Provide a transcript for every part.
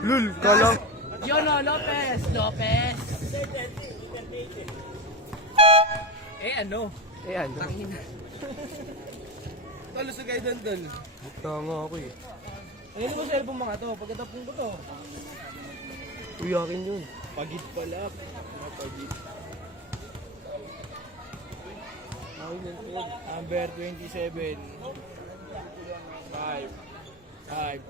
Lul, kala. Yun o, Lopez. Lopez. Ano? Eh, ano? Talo sa kayo doon. Tama ako eh. Ayun mo cellphone mga to. Pagkatapong ko to. Uy, akin yun. Pagid pala. Pagid. Number 27. 5. 5.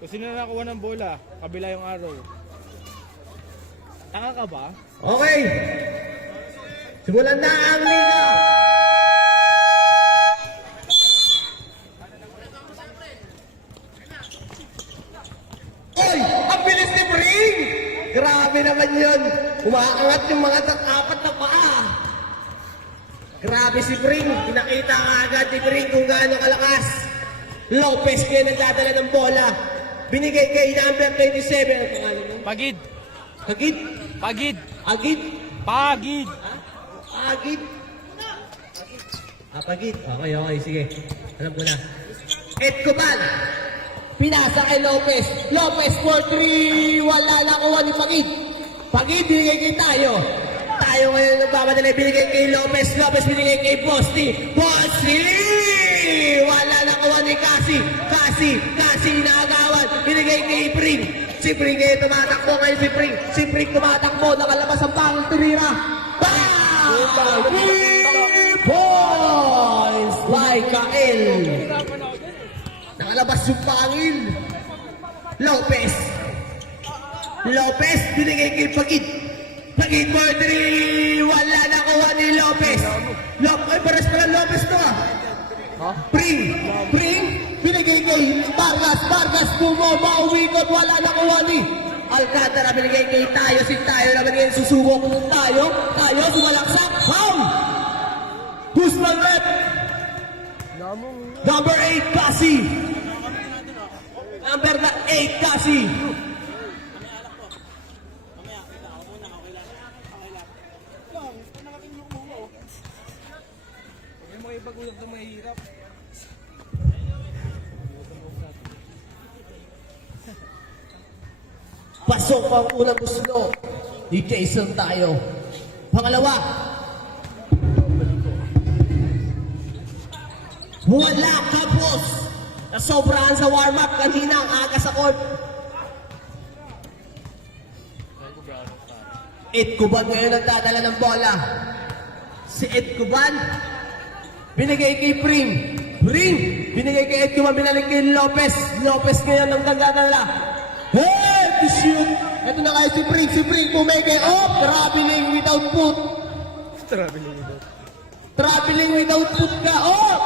Kung sino na nakuha ng bola, kabila yung araw. Tanga ka ba? Okay. Simulan na ang liga. Oy! Ang bilis ni Pring! Grabe naman yun. Umaangat yung mga apat na paa. Grabe si Pring. Pinakita ka agad ni Pring kung gaano kalakas. Lopez kaya nagdadala ng bola. Binigay kay number 27. Ang pangalan mo? Pagid. Agid? Pagid. Agid? Pagid. Agid? Pagid. Okay, sige. Alam ko na. Edcoban. Pinasa kay Lopez. Lopez for 3. Wala na kuha ni Pagid. Pagid, binigay kay tayo. Tayo ngayon nagpapadala. Binigay kay Lopez. Lopez binigay kay Bosti. Bosti! Wala na kuha ni Cassie. Cassie inaagawan. Binigay kay Pring. Si Pring ay tumatakbo ngayon si Pring. Si Pring tumatakbo. Nakalabas ang pangil tirira. Bang! 3 points by Kael. Nakalabas yung pangil. Lopez, binigay kay Pagid. Pagid for 3. Wala na kuha ni Lopez. Ay, pares pala Lopez to ah. Pring, binigay kay Vargas, bumaba, umikot, wala na kuha ni Alcantara, binigay kay Tayo, si Tayo naman ngayon susubok ng Tayo, sumalaksak, foul! Guzman left! Number 8, Cassie! Number 8, Cassie! Pag-ulap na mahirap. Pasok ang unang gusto ni Jason Tayo. Pangalawa, wala ka boss. Nasobrahan sa warm-up kanina ang aga sa court. Edcoban ngayon nagdadala ng bola. Si Edcoban, binigay kay Pring, binigay kay Edcoban, binalik kay Lopez. Lopez ngayon ang nagdadala. Hey, to shoot. Ito na kayo si Pring pumeke. Oh, traveling without foot. Traveling without foot ka. Oh!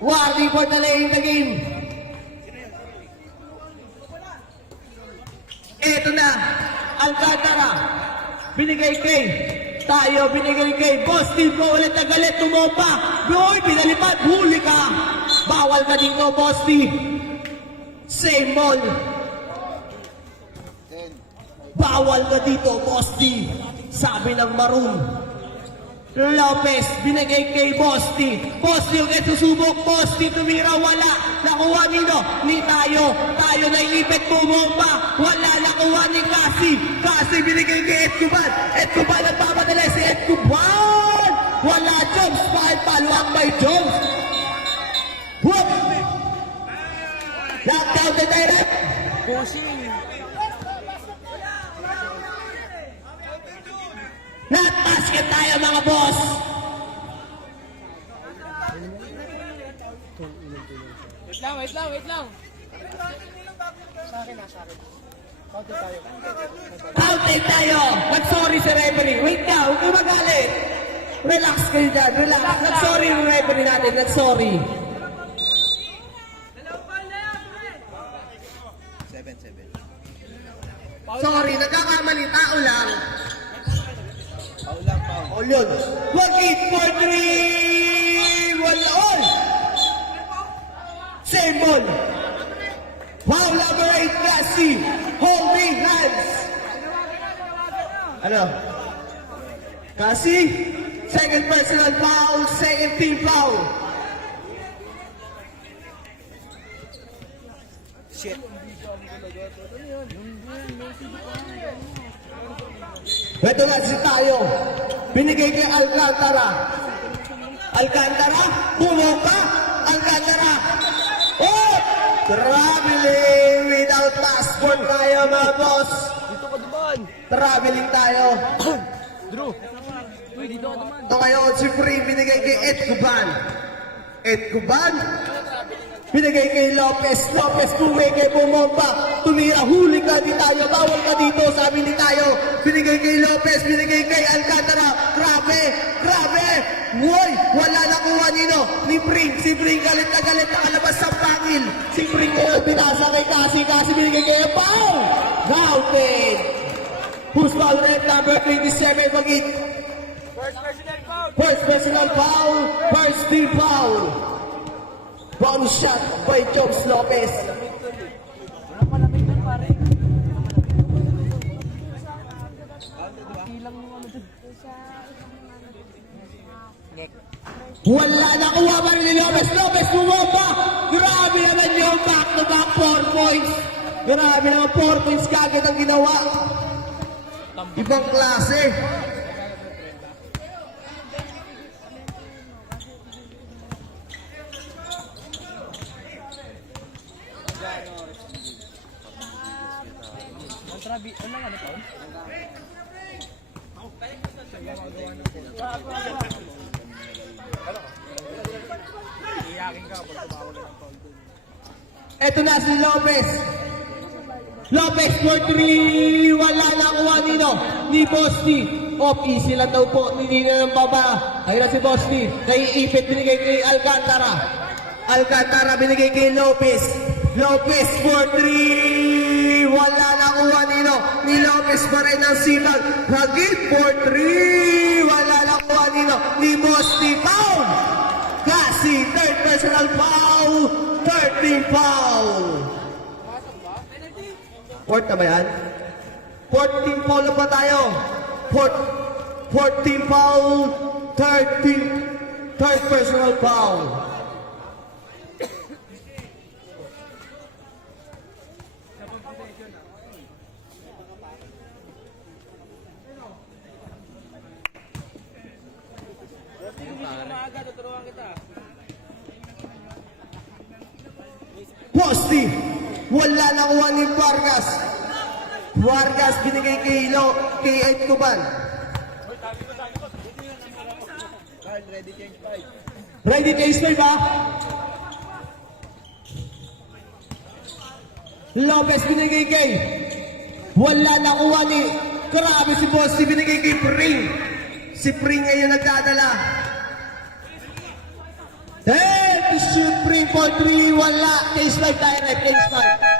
Warning for delaying the game. Ito na, Alcantara. Binigay kay Tayo, binigay kay Bosti. Ulit na galit, tumompa. Uy, pinalipad, huli ka. Bawal ka dito, Bosti. Same ball. Bawal ka dito, Bosti. Sabi ng Maroon. Lopez, binigay kay Bosti. Bosti yung susubok. Bosti tumira, wala. Nakuha nino ni Tayo. Tayo na ipit, bumomba. Wala nakuha ni Cassie. Cassie binigay kay Edcoban. Edcoban nagpapadala si Edcoban. Wala Jones. Bakit paluwag by Jones? Whoop! Knockdown the direct. Pushing. Not basket tayo mga boss. Wait lang. Counting tayo. Nag-sorry si referee. Wait na, huwag kayo magalit. Relax kayo dyan, relax. Nag-sorry yung referee natin, nag-sorry. 7-7. Sorry, nagkakamali, tao lang. All yun. 1-8 for 3. Wala all. Same ball. Wow, number 8, Cassie. Holding hands. Ano? Cassie? Second personal foul, second team foul. Shit. Ito na si tayo. Binigay kay Alcantara. Alcantara, bumaba. Alcantara. Oh! Traveling without passport tayo mga boss. Dito ka dumaan. Traveling tayo. Drew. Uy, dito ka dumaan. Ito ngayon, si Free binigay kay Ed Cuban. Ed Cuban. Binigay kay Lopez. Lopez tumay kay Bumomba. Tumira, huli ka, di tayo. Bawal ka dito, sabi ni tayo. Binigay kay Lopez, binigay kay Alcantara. Grabe, grabe. Woy, wala nakuha nino. Ni Pring, si Pring galit na galit. Nakalabas sa pangil. Si Pring ngayon, binasa kay Kasi. Kasi binigay kay Pau. Gauted. Who's foul red number 27, Magit. First personal foul. First personal foul, first team foul. Bonus shot by Jobs Lopez. Wala palamig na pare. Ilang yung ano dun. Wala nakuha pa rin ni Lopez. Lopez bumaba. Grabe naman yung back-to-back 4 points. Grabe naman 4 points kagad ang ginawa. Ibang klase. Ang trabi, ano nga na to? Iyakin ka pag tumawag ng foul dun. Eto na si Lopez. Lopez for 3. Wala na kuha nino. Ni Bosti. Off easy lang daw po. Hindi na ng baba. Ayun na si Bosti. Naiipit binigay kay Alcantara. Alcantara binigay kay Lopez. Lopez for 3. Wala na kuha nino. Ni Lopez pa rin ang sinag. Hagit for 3. Wala na kuha nino. Ni Bosti. Foul. Kasi third personal foul. 13 foul. Fourth na ba yan? 14 foul na ba tayo? 14 foul. 13. Third personal foul. Maaga, tuturuan kita. Posti. Wala nakuha ni Vargas. Vargas binigay kay Ed Cuban. Ready change 5. Ready case 5 ba? Lopez binigay kay. Wala nakuha ni. Grabe si Posti binigay kay Pring. Si Pring ngayon nagdadala. Hey, shoot Pring for 3. Wala. Case 5 tayo red. Case 5.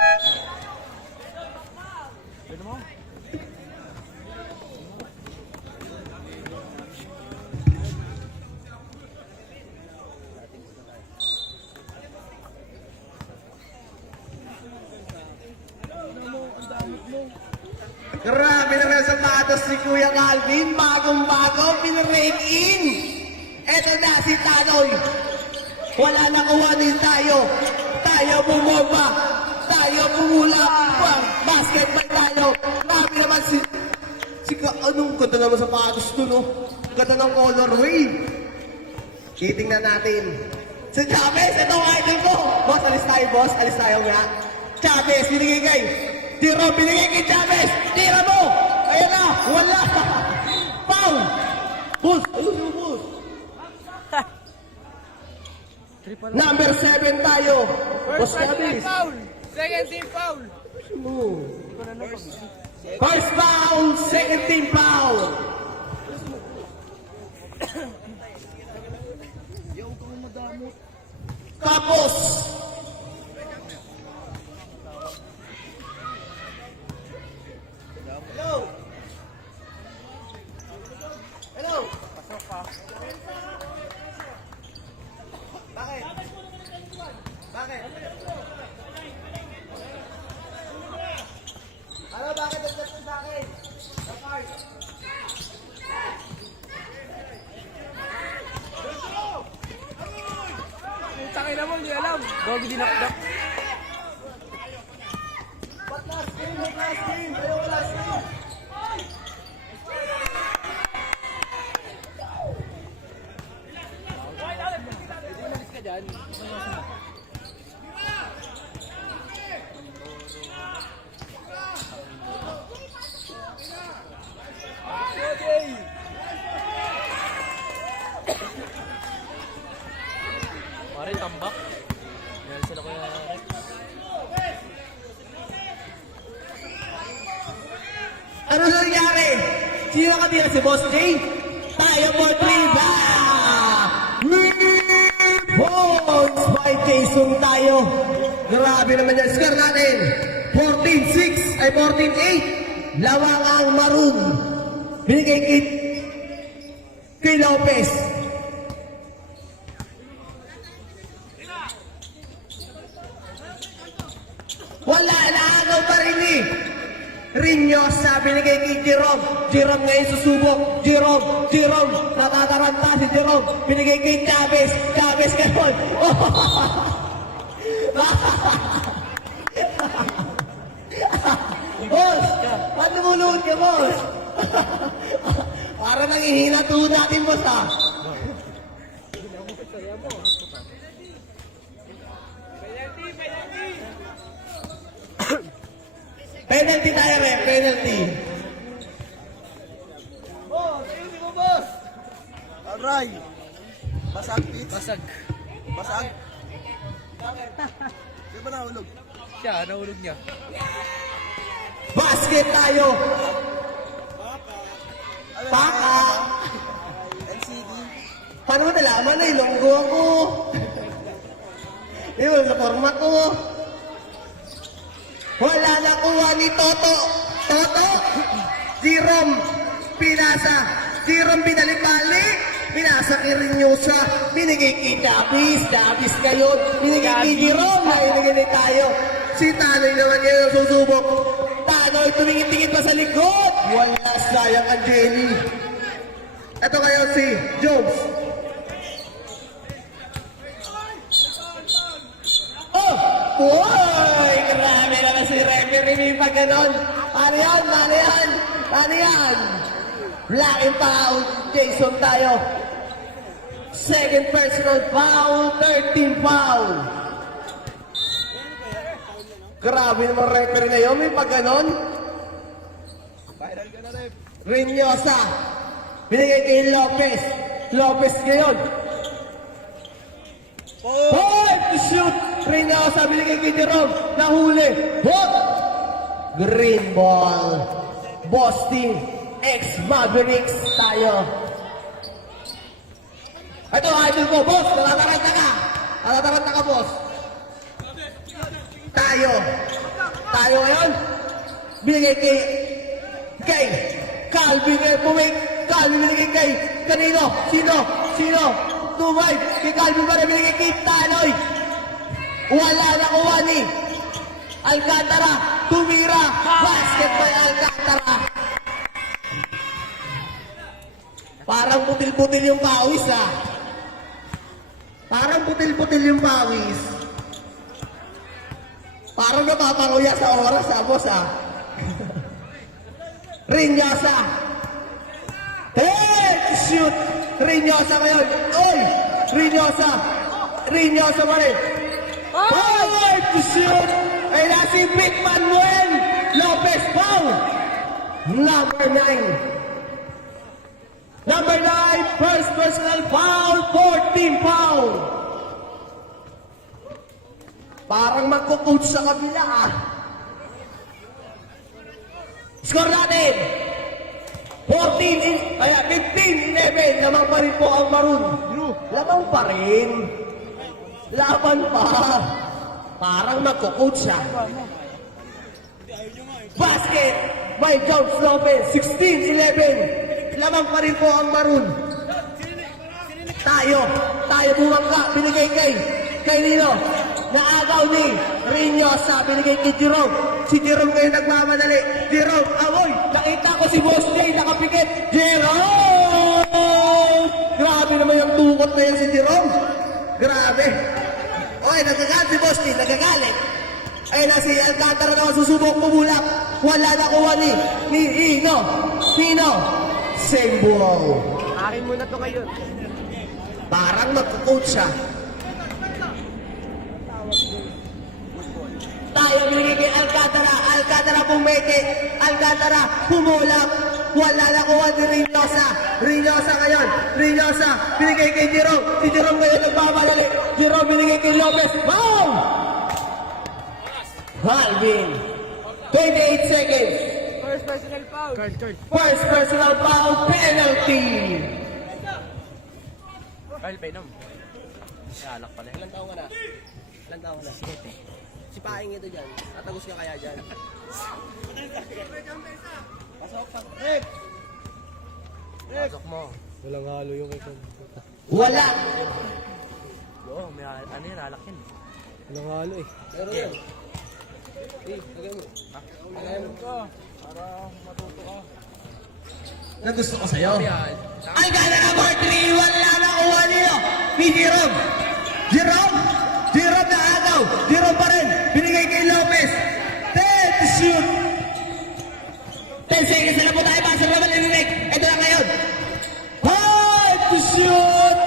Grabe naman sa sapatos ni Kuya Calvin. Bagong-bago, pinarake in. Eto na si Tanoy. Wala na kuha din tayo. Tayo bumomba. Tayo bumula. Basketball tayo. Grabe naman anong ganda naman sa sapatos to, no? Ganda ng colorway. Titingnan natin. Si Chavez, ito ang idol ko. Boss, alis tayo, boss. Alis tayo nga. Chavez, binigay kay. Tiro, binigay kay Chavez. Tira mo. Ayan na. Wala. Foul. Bulls. Ayun yung Bulls. Number 7 tayo. Boss First personal Chavez. foul. Second team foul. First foul. Second team foul. Tapos. Hello. Hello. Pasok pa. Bakit? Bakit? Ano, bakit nagtat sa akin? Bakit? Tangin na mo, hindi alam. Gogi dinakdak. last game. Ayaw ko last game. Umalis ka dyan. Okay. Pare, tambak. Yan sila kuya Rex. Ano nangyari? Sino katira si Boss J? Tayo for 3 ba? Points by Jason tayo. Grabe naman yan. Score natin. 14-6 ay 14-8. Lawang ang Maroon. Binigay kay Lopez. Wala na agaw pa rin eh. Rinyosa, binigay kay Jerome. Jerome ngayon susubok. Jerome, natataranta si Jerome. Binigay kay Chavez. Chavez ngayon. Boss, ba't lumuluhod ka, boss? Para nang ihina tuhod natin, boss, ha? Penalty tayo, Rep. Penalty. Boss, ayusin mo, boss. Aray. Basag, Pete. Basag. Basag. Di ba nahulog? Siya, nahulog niya. Basket tayo. Paka. LCD. Paano mo nalaman na ilonggo ako? Yun, sa forma ko. Wala nakuha ni Toto. Toto. Jerome. Pinasa. Jerome binalik-balik. Pinasa kay Rinyosa. Binigay kay Davis. Davis ngayon. Binigay kay Jerome. Binigay tayo. Si Tanoy naman ngayon susubok. Tanoy tumingin-tingin pa sa likod. Wala, sayang ang Jenny. Ito kayo si Jones. Oh! Uy! Grabe naman si referee pag ganon. Paano yan? Paano yan? Black and foul. Jason tayo. Second personal foul. 13 foul. Grabe naman referee na yun. May pag ganon. Viral ka na, Rep. Rinyosa. Binigay kay Lopez. Lopez ngayon. Point to shoot. Rinyosa binigay kay Jerome. Nahuli. Bot. Green ball. Boston. Ex-Mavericks tayo. Ito, idol ko, boss. Natataranta ka. Natataranta ka, boss. Tayo ngayon. Binigay kay Calvin ngayon. Calvin binigay kay kanino? Sino? Tumay. Kay Calvin ba rin binigay kay Tanoy? Wala nakuha ni Alcantara. Tumira. Basket by Alcantara. Parang putil-putil yung pawis, ah. Parang putil-putil yung pawis. Parang napapanguya sa oras, ah, boss, ah. Rinyosa. Hey! Shoot! Rinyosa ngayon. Oy! Rinyosa pa rin. Five to shoot! Ay na si Vic Manuel Lopez foul. Number 9, first personal foul, 14 foul. Parang magko-coach sa kabila, ah. Score natin. 15-11. Lamang pa rin po ang Maroon. Lamang pa rin. Laban pa. Parang magko-coach siya. Basket by Jones Lopez. 16-11. Lamang pa rin po ang Maroon. Tayo bumangka. Binigay kay Nino. Naagaw ni Rinyosa. Binigay kay Jerome. Si Jerome ngayon nagmamadali. Jerome, awoy! Nakita ko si Boss J, nakapikit. Jerome! Grabe naman yung tukot na yan si Jerome. Grabe. Oy, nagagalit si Boss J, nagagalit. Ayun na si Alcantara na susubok pumulak. Wala nakuha ni Ino. Same ball. Akin muna to ngayon. Parang magkukoach siya. Tayo binigay kay Alcantara. Alcantara pumeke. Alcantara pumulak. Wala nakuha ni Reynosa ngayon. Reynosa binigay kay Jerome. Si Jerome ngayon nagpapadali. Jerome binigay kay Lopez. Boom! Halvin. 28 seconds. First personal foul. Card. First personal foul penalty. Kyle, painom. Alak pala. Ilang taon ka na? Ilang taon ka na? 7. Si Paing ito dyan. Tatagos ka kaya dyan. Pasok. Rep! Pasok mo. Wala. Oo, may ano yun, alak yun. Pero yan. Lagay mo. Lagay mo. Para matuto ka. Na gusto ko sa'yo. Ang ganda na for 3. Wala nakuha niyo. Ni Jerome. Jerome na agaw. Jerome pa rin. Binigay kay Lopez. 10 to shoot. 10 seconds na lang po tayo. Pasok naman nilinig. Ito na ngayon. 5 to shoot.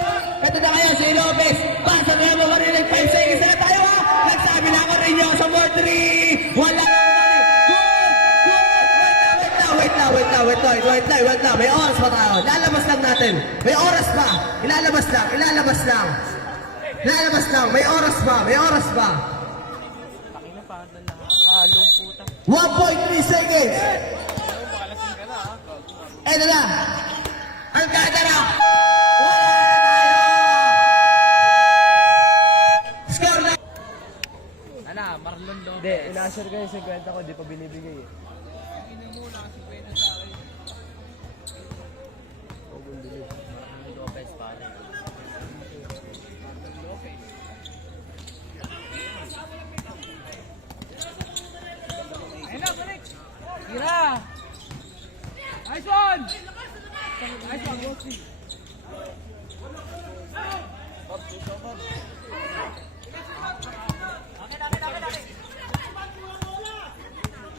Ito na ngayon si Lopez. Pasok na naman nilinig. 5 seconds na lang tayo ha. Nagsabi na ako rin nyo sa for 3. Wala. Wait lang. May oras pa tayo. Lalabas lang natin. May oras pa. Ilalabas lang. May oras pa. Takin na pa, halong puta. 1.3 seconds. Makalasing ka na ha. Eto na. Alcantara. Score na. Ano, Marlon Lopez. Hindi, ina-assure ko yung 50 ko, di pa binibigay eh. Marlon Lopez pare. Ayun na, balik! Tira! Nice one! Nice one, Rossi.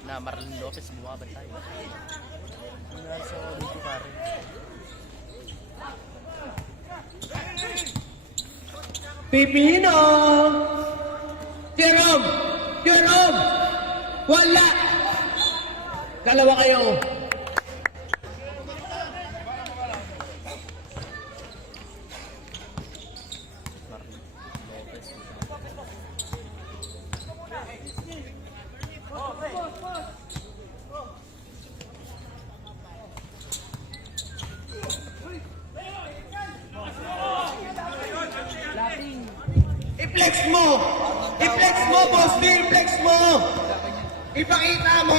Na Marlon Lopez, bumabat tayo. Nasa dito pare. Pipino. Jerome. Wala. Dalawa kayo. I-flex mo, boss D, i-flex mo. Ipakita mo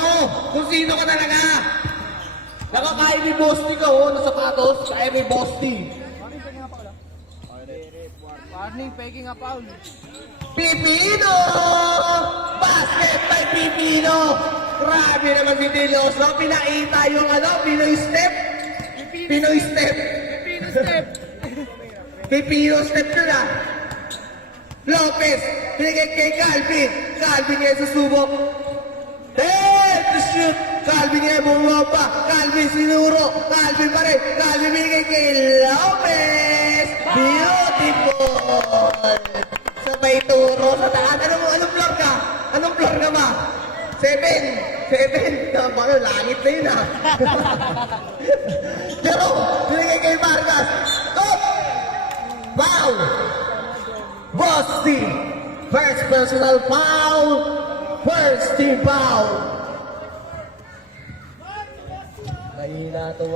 kung sino ka talaga. Nakakain ni boss D ka, oh, na sapatos. Kaya ni boss D. Warning, peking up foul. Pipino! Basket by Pipino! Grabe naman si Deloso. Pinakita yung Pinoy step. Pipino step. Pipino step na na. Lopez, binigay kay Calvin. Calvin ngayon susubok. To shoot. Calvin ngayon bumaba. Calvin sinuro. Calvin pa rin. Calvin binigay kay Lopez. Beautiful. Sabay turo sa taas. Anong floor ka? Anong floor ka ba? 7. Baka langit na yun ha. Jerome, binigay kay Vargas. Stop! Foul! Boss team, first personal foul, first team foul. Nahihina ito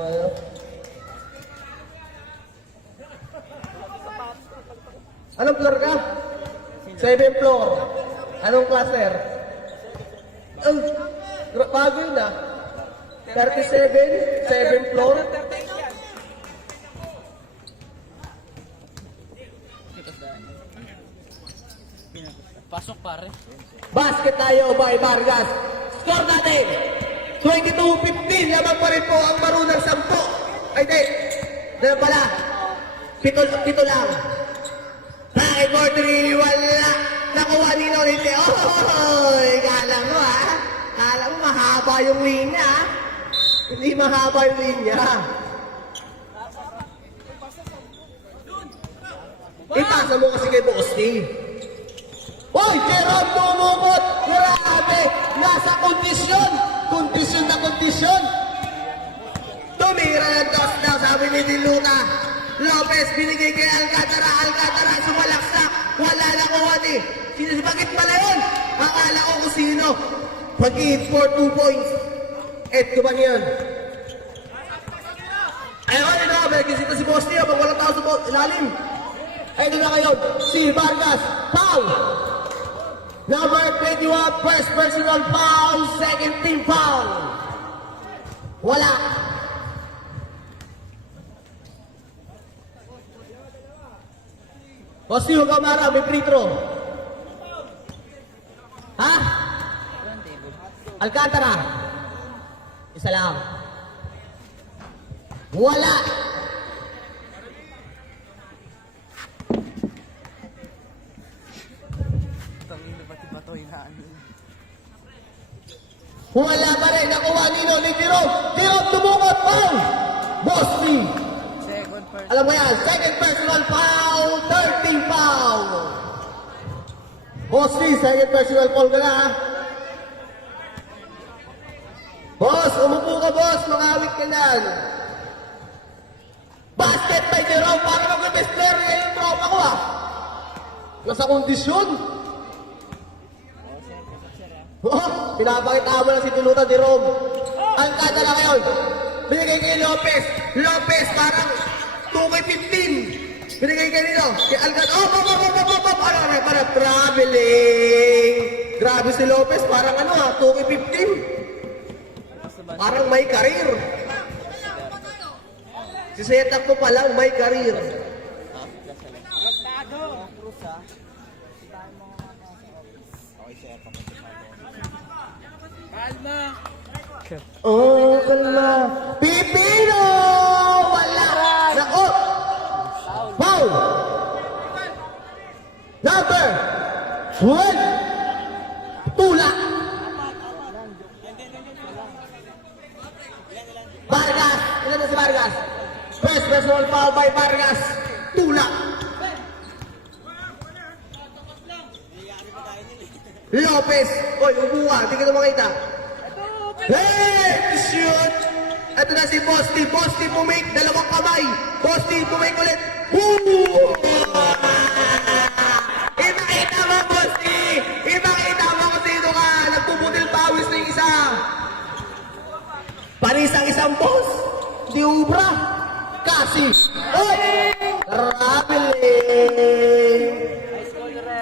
Anong floor ka? 7th floor. Anong cluster? Bago yun 37, 7th floor. Pasok pare. Basket tayo by Vargas. Score natin. 22-15. Lamang pa rin po ang marunang 10. Ay, di. Dala pala. Pito lang. Bakit more 3? Wala. nakuha ni Lorente. Oy! Kala mo ha? Kala mo mahaba yung linya ha? Hindi mahaba yung linya. Ipasa mo kasi kay Bosti. Hoy! Jerome tumukot! Grabe! Nasa kondisyon! Kondisyon na kondisyon! Tumira ng toss down, sabi ni Diluca. Lopez binigay kay Alcantara. Alcantara sumalaksak. Wala na kuha ni. Bakit pala yun? Akala ko kung sino. Mag-hit for 2 points. Ed ko ba niyan? Ayun, ito. May kisita si Bosti. Pag walang tao sa ilalim. Ay, ito na kayo. Si Vargas. Foul. Number 21, first personal foul. Second team foul. Wala. Bosti, huwag ka mara. May free throw. Ha? Alcantara. Isa lang. Wala. Wala pa rin. Nakuha nilo ni Jerome. Jerome tumukot. Foul. Bosti. Second first. Alam mo yan. Second personal foul. Third team foul. Bosti, second personal foul ka na ha. Boss, umupo ka boss. Makawit ka na. Basket by Jerome. Para mag-best player na yung tropa ko ha. Nasa kondisyon. Oh, pinapakita mo lang si Tuluta de Rome. Ang kada lang ngayon. Binigay kay Lopez. Lopez parang 2K15. Binigay kay nilo. Kay Alcantara. Oh. Ano, parang traveling. Grabe si Lopez. Parang ano ha, 2K15. Parang may karir. Si setup ko pa lang may karir. Kalma. Oh, kalma. Pipino! Wala! Nako! Foul! Number 12! Tula! Vargas! Ilan na si Vargas? First personal foul by Vargas. Tula! Lopez! Oy, upo ka. Hindi ka na makita. Hey! Shoot! Ito na si Bosti. Bosti pumake. Dalawang kamay. Bosti pumake ulit. Woo! Ipakita mo, Bosti! Ipakita mo kung sino ka. Nagpuputil pawis na yung isa. Parisang isang boss. Di ubra. Kasi. Oy! Traveling!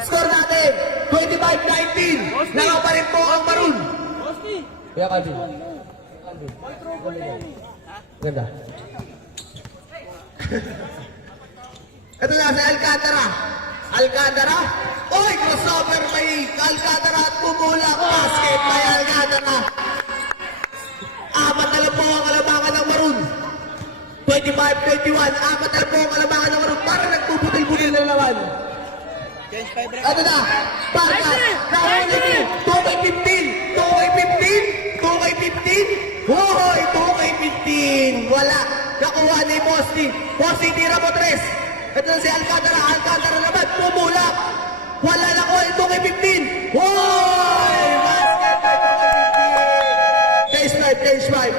Score natin. 25-19. Nakaw pa rin po ang Maroon. Kaya Calvin. Ganda. Ito na si Alcantara. Alcantara. Oy, crossover may Alcantara at pumulak. Basket by Alcantara. Apat na lang po ang kalabangan ng Maroon. 25-21. Apat na lang po ang kalabangan ng Maroon. Parang nagpuputil-putil na naman. Ano na? Vargas. Nakaulit. 2K15. 2K15. 2K15. Hoy, 2K15. Wala. Nakuha ni Bosti. Bosti, tira mo 3. Ito na si Alcantara. Alcantara naman. Pumulak. Wala na ko. 2K15. Hoy! Basket by 2K15. Case 5.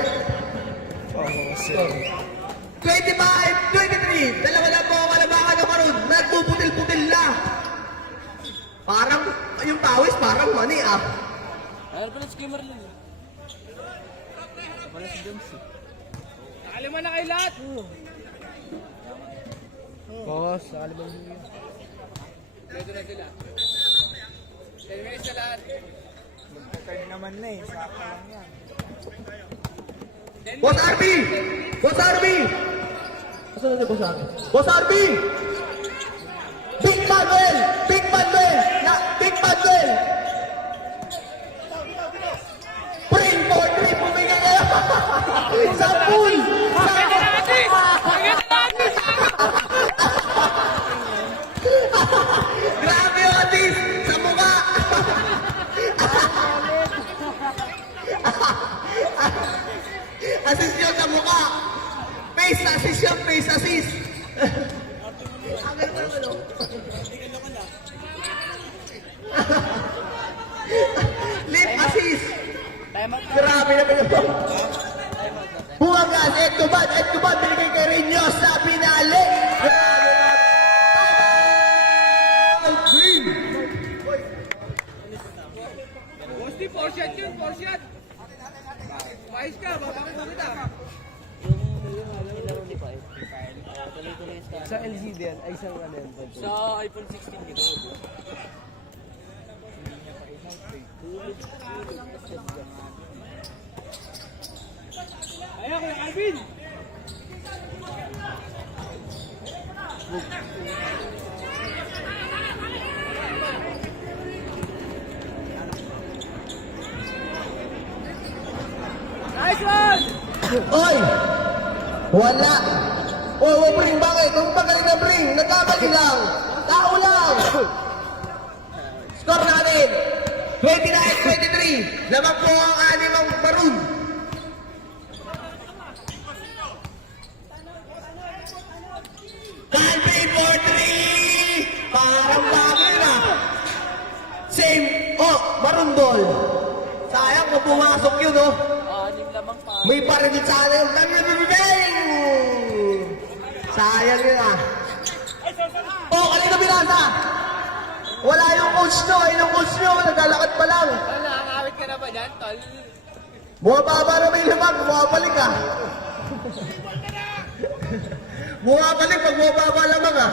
25-23. Dalawa lang po ang kalabangan ng Maroon. Nagpuputil-putil na. Parang, yung pawis, parang mani ah. Ano pala skimmer lang eh. Ano pala si Jones eh. Nakalima na kayo lahat! Boss, nakalima niyo. Pwede na sila. Pwede na sila lahat. Magpapay naman na eh. Sakta lang yan. Boss RB! Boss RB! Asan na si Boss RB? Boss RB! Big Manuel! Big Manuel! Big Manuel! Print for 3! Pumigay kayo! Sa pool! Grabe, Otis! Sa Face assist yan, face assist. Lip assist. Grabe na ito. Buwagas, Edcoban, binigay kay Rinyo sa pinali. Green. Bosti, 4 shot yun, 4 shot. Pais ka, babangko kita. Laro ni Pai. Tuloy-tuloy sa LCD yan, ay isang ano yan. Sa iPhone 16 dito. Ayan, Kuya Alvin! Nice one! Oy! Wala! Oy, bring, bakit? Kung pagaling na bring, nagkamali lang. Tao lang! Score natin! 29-23. Lamang po ang animang maroon. Calvin for 3! Parang bagay na. Same. Oh, maroon ball. Sayang kung pumasok yun, oh. Anim lamang pa. May parinig sa akin. Bang! Sayang yun, ah. Oh, kanina binasa. Wala yung coach nyo. Ayun yung coach nyo. Naglalakad pa lang. Wala, nakakawit ka na ba dyan, tol? Bumababa na may lamang. Bumabalik, ah. Bumabalik pag bumababa lamang, ah.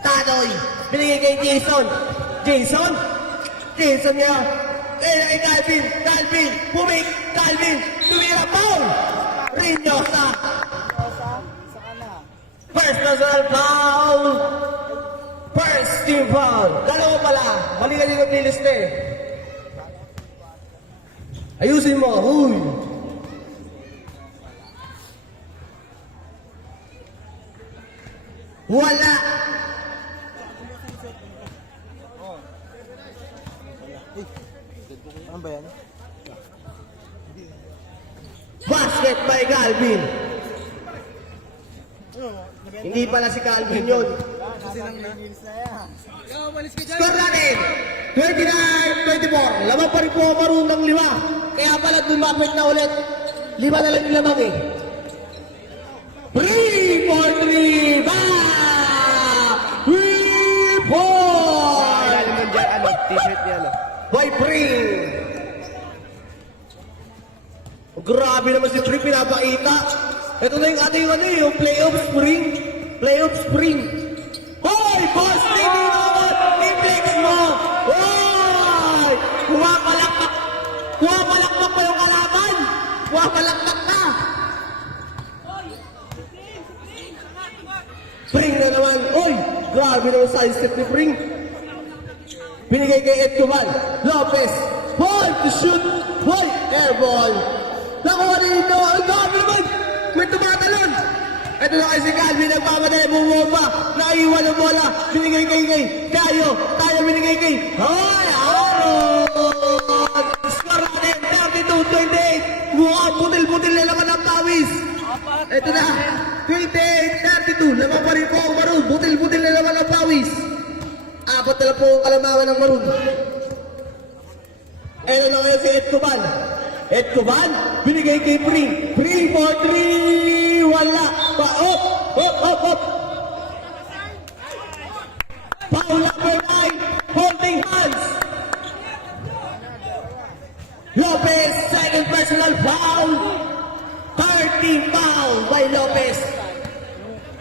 Tanoy. Binigay kay Jason. Jason niya. Kay Calvin. Bumik. Calvin. Tumira. Paul. Rinyosa. First personal foul. First team foul. Dalawa pala. Mali ka din ang playlist eh. Ayusin mo. Huy. Wala. Ano ba yan? Basket by Calvin. Hindi pala si Calvin yun. Ikaw, umalis ka dyan. Score natin, 29-24. Lamang pa rin po ang maroon ng 5. Kaya pala lumapit na ulit. 5 na lang yung lamang eh. 3 for 3. Back! 3 point! Ilalim mo dyan, ano, t-shirt niya, ano. By Pring. Grabe naman si Pring pinapakita. Ito na yung ating ano yung playoff spring. Hoy! Boss! Tingin naman! Tingin mo! Hoy! Pumapalakpak pa yung kalaban! Pumapalakpak na! Pring na naman! Hoy! Grabe naman sa step ni Pring. Binigay kay Edcoban. Lopez. Ball to shoot. Hoy! Air ball. Nakuha dito. Ang grabe naman! May tumatalon. Ito na kasi si Calvin. Nagpamadali. Bumomba. Naiwan ang bola. Binigay kay Tayo. Tayo binigay kay Hoy! Aaron! Score natin. 32-28. Mukhang butil-butil na naman ang pawis. Ito na. 28-32. Lamang pa rin po ang maroon. Butil-butil na naman ang pawis. Apat na lang po ang kalamangan ng maroon. Ito na ngayon si Edcoban, binigay kay Pring. Pring for 3. Wala. Up. Foul number 9. Holding hands. Lopez, second personal foul. 30 foul by Lopez.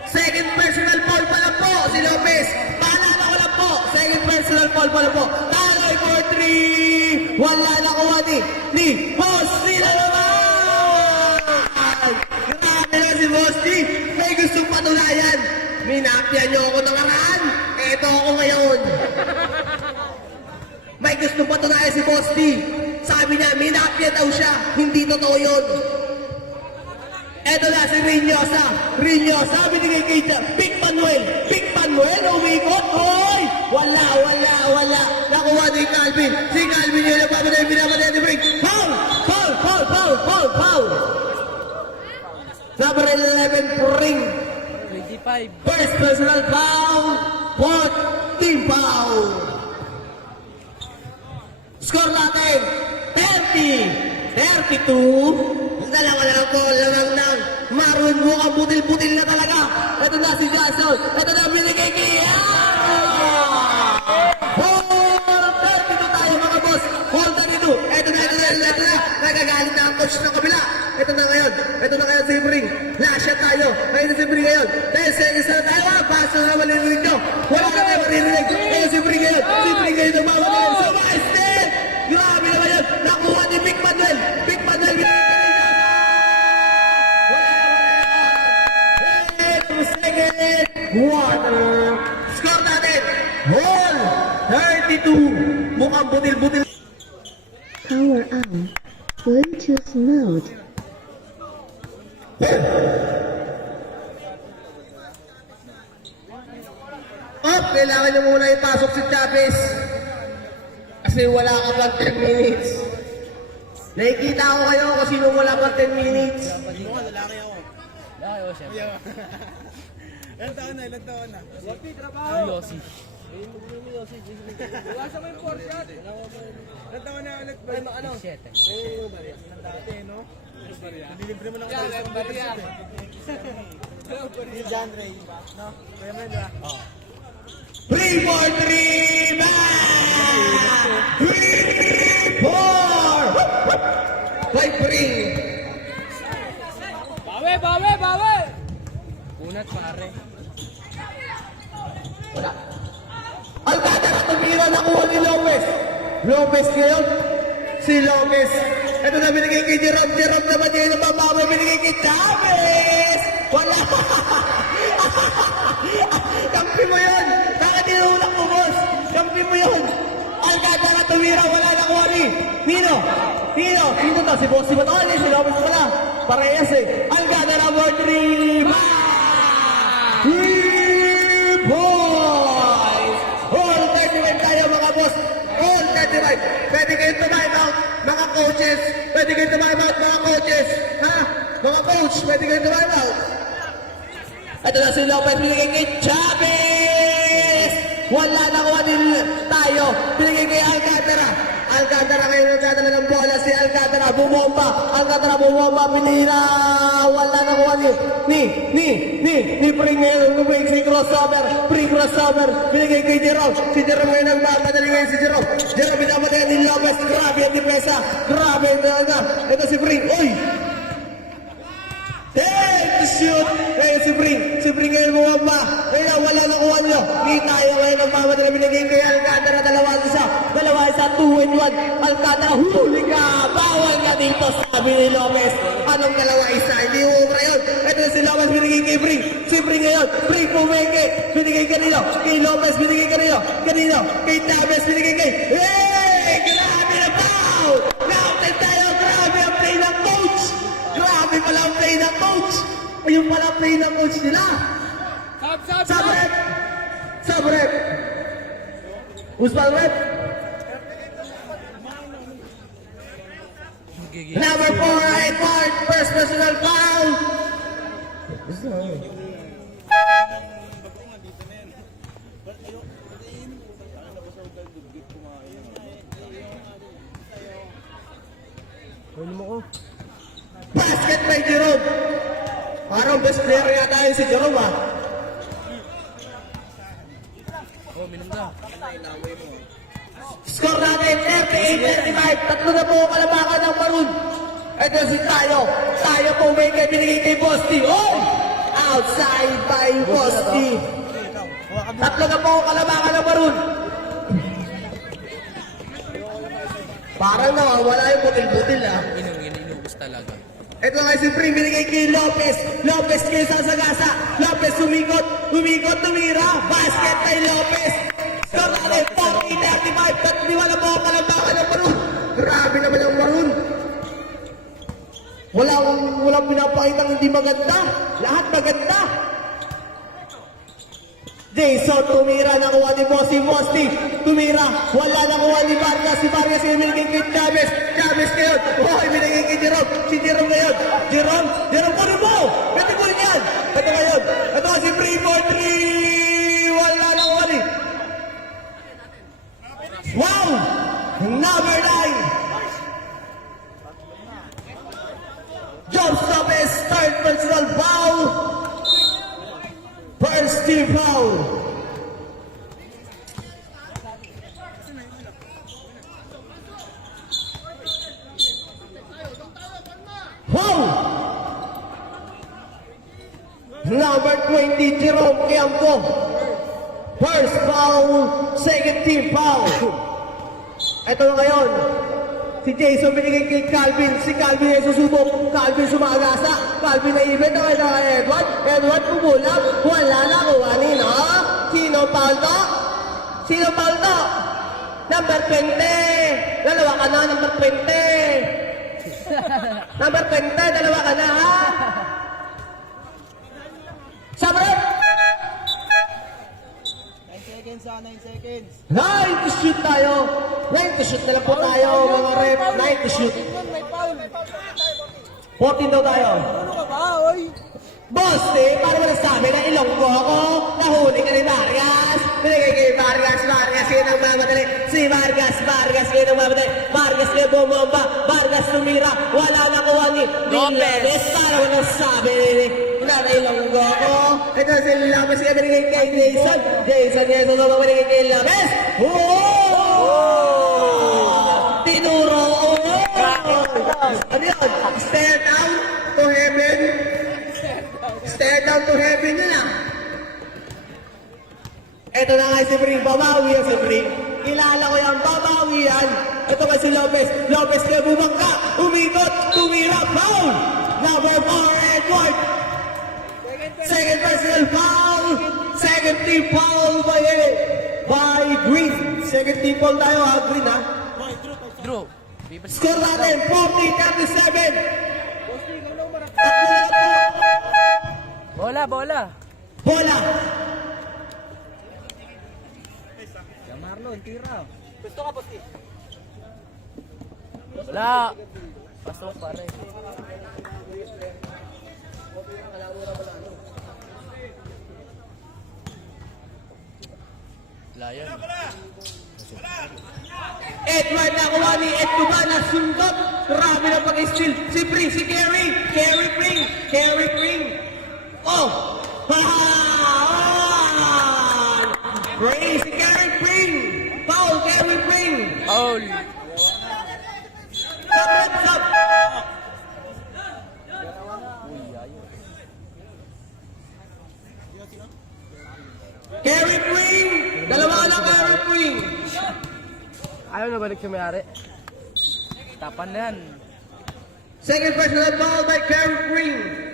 Second personal foul pala po si Lopez. Paalala ko lang po. Second personal foul pala po. Talay for 3. Wala na kuha ni Bossy na naman. Grabe na si Bossy. May gustong patunayan. Minakyan niyo ako nakaraan. Eto ako ngayon. May gustong patunayan si Bossy. Sabi niya, minakyan daw siya. Hindi totoo yun. Eto na si Rinyosa, binigay kay Big Manuel, umikot, hoy! Wala. Nakuha ni Calvin. Si Calvin yun, binabatay ni Frank. Foul! Number 11 ring. 25. First personal foul, fourth team foul. Score natin, 30-32. Dalawa lang po, lamang Maroon mukhang butil-butil na talaga. Ito na si Jason. Ito na binigay kay Ball 32 tayo mga boss. Ball 32. Ito na. Nagagalit na ang coach ng kabila. Ito na ngayon si Bring. Last shot tayo. Ngayon si Bring ngayon. 10 seconds na tayo. Paso na malirinig nyo. Wala na tayo maririnig. Ngayon si Bring ngayon. Si Bring ngayon nagmamagaling. So mga step. Grabe naman yun. Nakuha ni Big Manuel. Big Manuel. Water. Score natin. Ball 32. Mukhang butil-butil. Power on. Bluetooth mode. Kailangan nyo muna ipasok si Chavez. Kasi wala ka pang 10 minutes. Nakikita ko kayo kung sino wala pang 10 minutes. Lalaki ako. Lalaki ako, syempre. Ilan taon na? Yossi. Iwasan mo yung 4 shot. Ilan taon na ulit ba? Ano? 7. Dati, no? Nililibre mo lang kayo sa barya. Si John Ray, no? Kaya mo yun, 3 for 3 back! 3 for 5 Bawi! Unat, pare. Wala. Alcantara tumira na kuha ni Lopez. Lopez ngayon. Si Lopez. Ito na binigay kay Jerome. Jerome naman ngayon ang bababa. Binigay kay Chavez. Wala. Kampi mo yun. Bakit inuulak mo, boss? Kampi mo yun. Alcantara tumira. Wala na kuha ni Nino. Sino to? Si Bossy ba to? Si Lopez pala. Parehas eh. Alcantara for 3 back! Boys! All 35 tayo mga boss. All 35. Pwede kayo tumayo mga coaches. Pwede kayo tumayo mga coaches. Ha? Mga coach, pwede kayo tumayo out. Ito na si Lopez. Binigay kay Chavez. Wala na kuha din tayo. Binigay kay Alcantara. Alcantara ngayon nagdadala ng bola. Si Alcantara bumomba. Pinira. Wala na kuha ni Pring ngayon. Lumig si crossover. Pring crossover. Binigay kay Jerome. Si Jerome ngayon ang mapadali ngayon si Jerome. Jerome pinapatayan ni Lopez. Grabe ang depensa. Grabe ang talaga. Ito si Pring. Uy! Take the shoot! Ngayon si Pring ngayon bumomba. Ngayon wala na kuha nyo. Hindi tayo ngayon ang mapadali. Binigay kay Alcantara. Dalawa isa, 2-1. Alcantara, huli ka! Bawal ka dito, sabi ni Lopez. Anong dalawa isa? Hindi umra yun. Ito na si Lopez, binigay kay Pring. Si Pring ngayon, Pring pumeke. Binigay kanino? Kay Lopez, binigay kanino? Kay Chavez, binigay kay... Hey! Grabe na foul! Natin tayo, grabe ang play ng coach! Grabe pala ang play ng coach! Ayun pala ang play ng coach nila. Sub-rep! Usman rep! Number 4, right part, first personal foul. Basket by Jerome. Parang best player yata yun si Jerome ah. Oh, minum na. Score natin, 38-35. Tatlo na po kalabakan ng Maroon. Ito si Tayo. Tayo po may binigay kay Bosti. Oh! Outside by Bosti. Tatlo na po kalabakan ng Maroon. Parang nawawala yung butil-butil ah. Inubos talaga. Ito nga si Pring, binigay kay Lopez. Lopez kayo sasagasa. Lopez umikot, tumira. Basket kay Lopez. Score natin, 40-35. Tatliwa na po ang kalambakan ng Maroon. Grabe naman ang Maroon. Walang pinapakitang hindi maganda. Lahat maganda. Jason, tumira, nakuha ni Bossy. Bossy, tumira, wala nakuha ni Vargas. Si Vargas yung binigay kay Chavez. Chavez ngayon, hoy, binigay kay Jerome. Si Jerome ngayon, Jerome, paano mo? Pwede ko rin yan. Ito ngayon, ito si Free for 3. Wala nakuha ni. Wow! Number 9. Job Lopez, third personal foul. First team foul. Foul. Number 20, Jerome Quiampo. First foul, second team foul. Ito na ngayon. Si Jason binigay kay Calvin. Si Calvin ay susubok. Calvin sumagasa. Calvin na ibig na kay Edward. Edward pumulang. Wala na kuwanin, ha? Sino foul to? Sino foul to? Number 20. Dalawa ka na, number 20. Number 20, dalawa ka na, ha? Sabrep! 9 seconds, 9 seconds. 9 to shoot tayo. 9 to shoot na lang po tayo, mga rep. 9 to shoot. May foul. 14 daw tayo. Ano ka ba, oy? Boss, paano mo nasabi na ilonggo ako? Nahuli ka ni Vargas. Binigay kay Vargas. Vargas yun ang mamatali. Si Vargas yun ang mamatali. Vargas yun bumomba. Vargas tumira. Wala nakuha ni Lopez. Paano mo nasabi na ilonggo ako? Ito si Lopez kaya binigay kay Jason. Jason yun ang binigay kay Lopez. Tinuro. Ano yun? Stare down to heaven. Stare down to heaven yun ah. Ito na nga si Bring. Babawi yan si Bring. Kilala ko yan. Babawi yan. Ito nga si Lopez. Lopez kaya bumangka. Umikot. Tumira. Foul. Number 4, Edward. Second personal foul. Second team foul by Green. Second team foul tayo ha. Green ha. Drew. Score natin. 40-37. Bola. Bola. Ya Marlon, tira. Gusto ka, Posti? Wala. Pasok pare. Layan. Edward nakuha ni Edward na sundot. Grabe na pag-steal. Si Pring, si Kerry. Kerry Pring. Oh! Pring, si Kerry Pring. Foul, Kerry Pring. Foul. Stop. Kerry Pring. Dalawa lang Kerry Pring. Ayaw na balik sa may-ari. Tapan na yan. Second personal foul by Kerry Pring.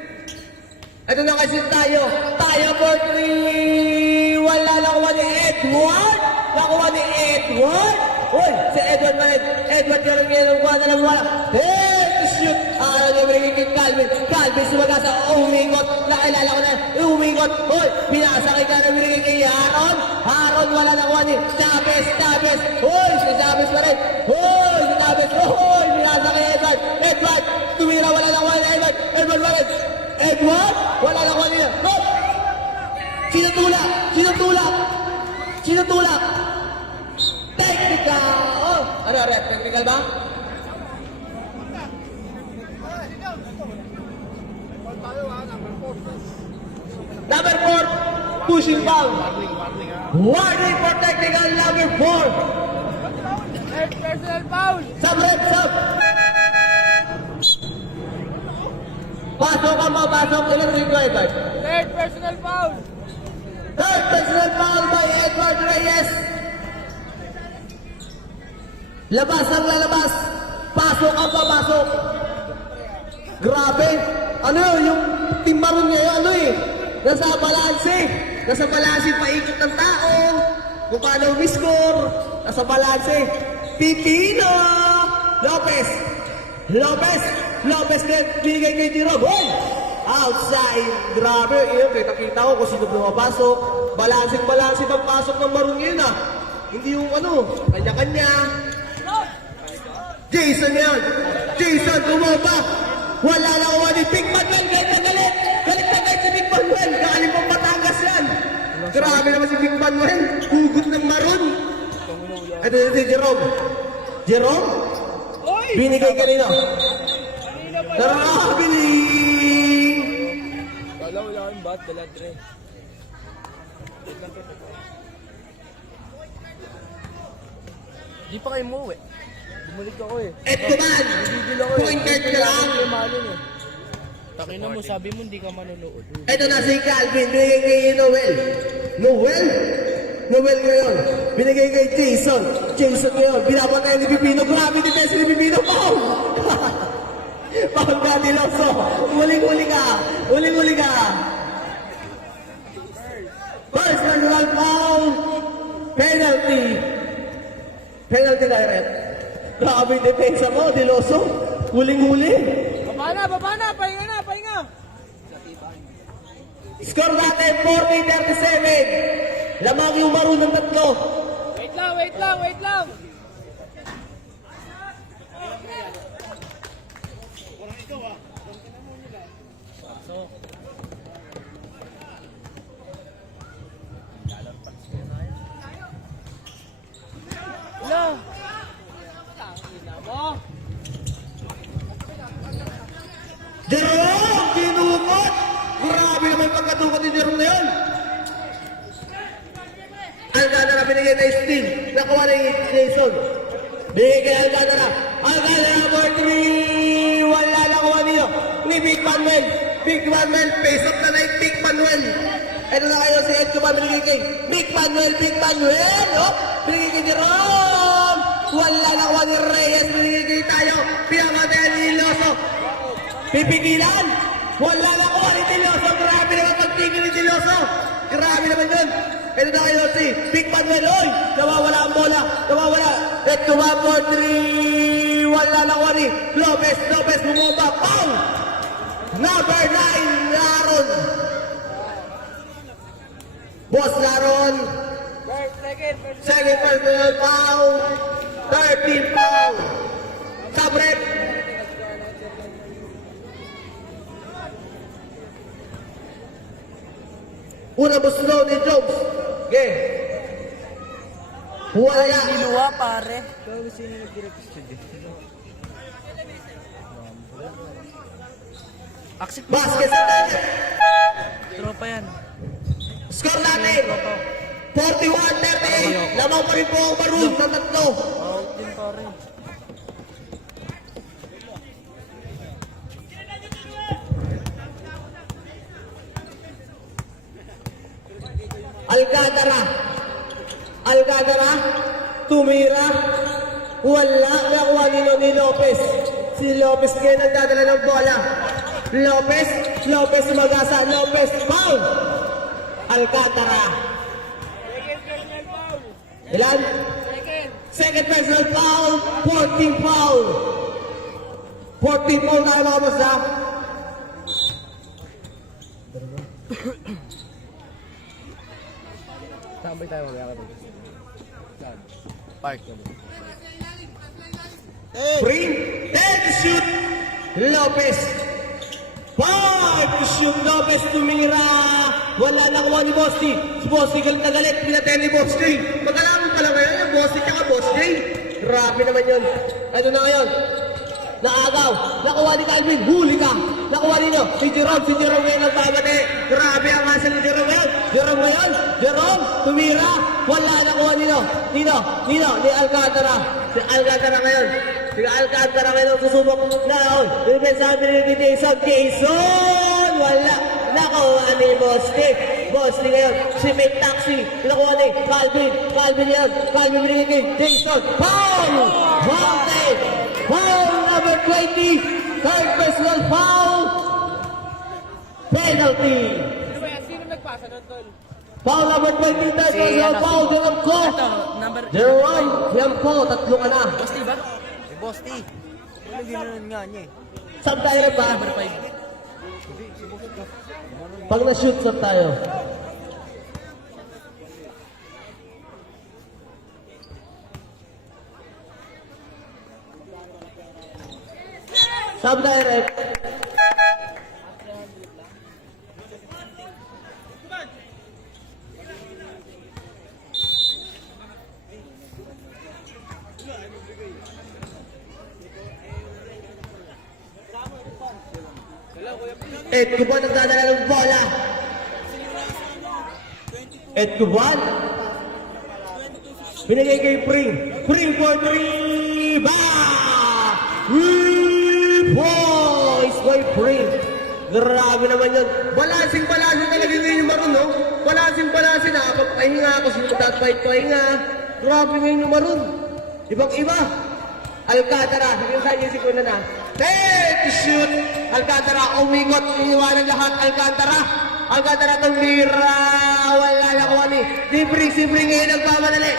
Ito na kasi tayo. Tayo for 3. Wala nakuha ni Edward. Nakuha ni Edward. Uy, si Edward pa rin. Edward yung ginagawa na lang wala. Hey, to shoot. Ano niya binigay kay Calvin. Calvin sumagasa. Umingot. Nakilala ko na. Umingot. Uy, pinasa kay Calvin binigay kay Aaron. Aaron wala nakuha ni Chavez. Uy, si Chavez pa rin. Uy, si Chavez. Uy, pinasa kay Edward. Edward, tumira wala nakuha ni Edward. Edward pa rin. Edward, wala nakuha niya. Hop! Sino tulak? Technical! Oh! Ano, red? Technical ba? Number 4, pushing foul. Warning for technical number 4. Third personal foul. Sub. Pasok. Ilan rin ko, Edward? Third personal foul. Third personal foul by Edward Reyes. Labas ang lalabas. Pasok. Grabe. Ano yung timbaron niya yun, Nasa balanse, paikot ng tao. Kung paano umiscore. Nasa balanse. Pipino. Lopez din. Bigay kay Jerome. Hoy! outside. Grabe, yun, kita ko kung sino lumapasok. Balansing ang pasok ng Maroon yun ah. Hindi yung ano, kanya-kanya. Jason yan. Jason, bumaba. Wala na kuha ni Big Manuel. Galit na galit. Galit na galit si Big Manuel. Galing pang Batangas yan. Grabe naman si Big Manuel. Hugot ng Maroon. Ito si Jerome. Jerome? Binigay kanino? Trabiling! Kala wala kang bat, dala tre. Di pa kayo umuwi. Bumalik ako eh. Eto man! Point guard ka lang! Takina mo, sabi mo hindi ka manonood. Ito na si Calvin, binigay kay Noel. Noel? Noel ngayon, binigay kay Jason. Jason ngayon, binabantay ni Pipino. Grabe defense ni Pipino. Foul! Foul ka, Diloso. Huling-huli ka. Huling-huli ka. First personal foul. Penalty. Penalty direct. Grabe depensa mo, Diloso. Huling-huli. Baba na, pahinga na, pahinga. Score natin, 40-37. Lamang yung Maroon ng tatlo. Wait lang. Jerome! Dinukot! Grabe naman pagkatukot ni Jerome na yun. Alcantara binigay na steal. Nakuha na yung Jason. Binigay kay Alcantara. Alcantara for 3. Wala nakuha niyo. Ni Big Manuel. Big Manuel. Face up na na yung Big Manuel. Ito na kayo si Edco pa binigay kay Big Manuel. Big Manuel. Oh, binigay kay Jerome. Wala nakuha ni Reyes. Binigay kay tayo. Pinamatayan ni Loso. Pipigilan! Wala na kuha ni Tiloso! Grabe naman pagtigil ni Tiloso! Grabe naman yun! Ito na kayo si Big Manuel! Oy! Nawawala ang bola! Nawawala! Let's go up for 3! Wala na kuha ni Lopez! Lopez bumaba! Foul! Number 9! Laron! Boss Laron! Second personal foul! 13 foul! Sabrep! Una buslo ni Jones. Okay. Wala. Niluwa, pare. Aksip mo. Basket sa tayo. Tropa yan. Score natin. 41-38. Lamang pa rin po ang Maroon sa tatlo. Out din, pare. Alcantara, tumira, wala nakuha ni Lopez. Si Lopez ngayon nagdadala ng bola. Lopez magasa, Lopez, foul! Alcantara. Ilan? Second personal foul, 14 foul. 14 foul tayo mga boss ha. Tambay tayo mamaya ka dito. Park na dito. Free, 10 to shoot, Lopez. 5 to shoot, Lopez tumira. Wala na kuha ni Bosti. Si Bosti galit na galit, pinatay ni Bosti. Magkalaman pala ngayon yung Bosti tsaka Bosti. Grabe naman yun. Ano na ngayon? Naagaw. Nakuha ni Calvin. Huli ka. Nakuha ninyo. Si Jerome ngayon ang pamate. Grabe ang asal ni Jerome ngayon. Jerome, tumira. Wala nakuha ninyo. Ni Alcantara. Si Alcantara ngayon. Susubok na. Defense ni Jason. Wala. Nakuha ni Bosti ngayon. Si Mate Taxi. Nakuha ni Calvin yan. Calvin binigay kay Jason. Foul! Foul number 20. Third personal foul. Penalty. Sino nagpasa nun, Tol? Foul number 20. Third personal foul. Jerome, tatlo ka na. Bosti ba? Bosti. Ano ginanon nga niya eh? Saan tayo na ba? Number 5. Pag na-shoot stop tayo. Sub-direct. Ed Cuban nagdadala ng bola. Ed Cuban. Binigay kay Pring. Pring for 3. Ba! 3 points by Pring. Grabe naman yun. Balancing talaga ngayon yung Maroon, no? Balancing. Nakapagpahinga ako. Sinutat pahinga. Grabe ngayon yung Maroon. Ibang-iba. Alcantara. Yung sa inyo si Kuna na. Take shoot! Alcantara, umingot, iniwanan lahat. Alcantara tumira. Wala na kuha ni. Si Pring ngayon nagmamadali.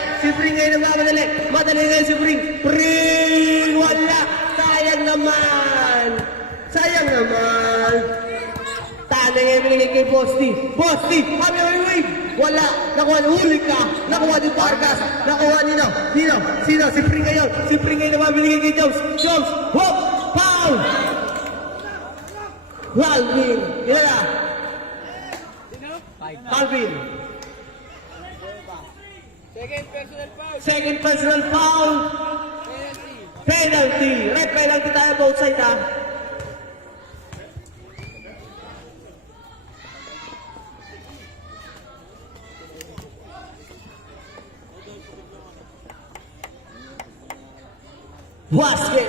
Madali ngayon si Pring. Pring! Wala! Sayang naman! Tanay ngayon binigay kay Bosti. Habi! Wala! Nakuha ni Huli ka! Nakuha ni Vargas! Nakuha ni Sino? Si Pring ngayon naman binigay kay Jones! Hop! Foul! Calvin! Ilan na? Calvin! Second personal foul! Penalty! Red penalty tayo both side ha! Basket!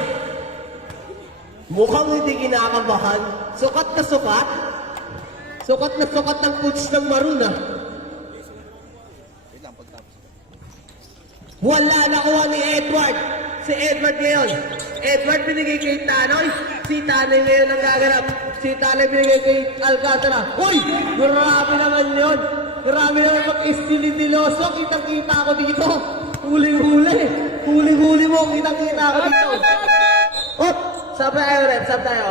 Mukhang hindi kinakabahan. Sukat na sukat. Sukat na sukat ng coach ng Maroon ah. Wala nakuha ni Edward. Si Edward ngayon. Edward binigay kay Tanoy. Si Tanoy ngayon ang gaganap. Si Tanoy binigay kay Alcantara. Uy! Grabe naman yun. Grabe naman mag-istilitiloso. Kitang-kita ako dito. Huling-huli mo. Kitang-kita ako dito. Op! Sab tayo.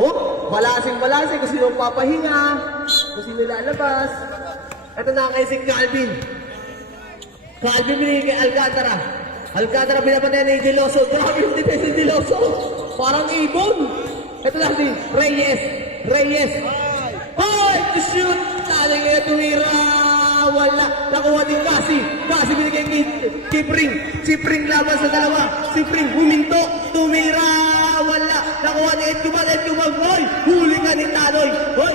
Oh, balasing. Kung sino papahinga. Kung sino lalabas. Ito na kay si Calvin. Calvin binigay kay Alcantara. Alcantara pinapatay ni Deloso. Grabe yung defense ni Deloso. Parang ibon. Ito na si Reyes. Hoy! To shoot! Tali ngayon tumira. Wala. Nakuha din Kasi binigay kay Pring. Si Pring laban sa dalawa. Si Pring huminto. Tumira. Wala. Nakuha ni Ed Cuban. Hoy! Huli ka ni Tanoy. Hoy!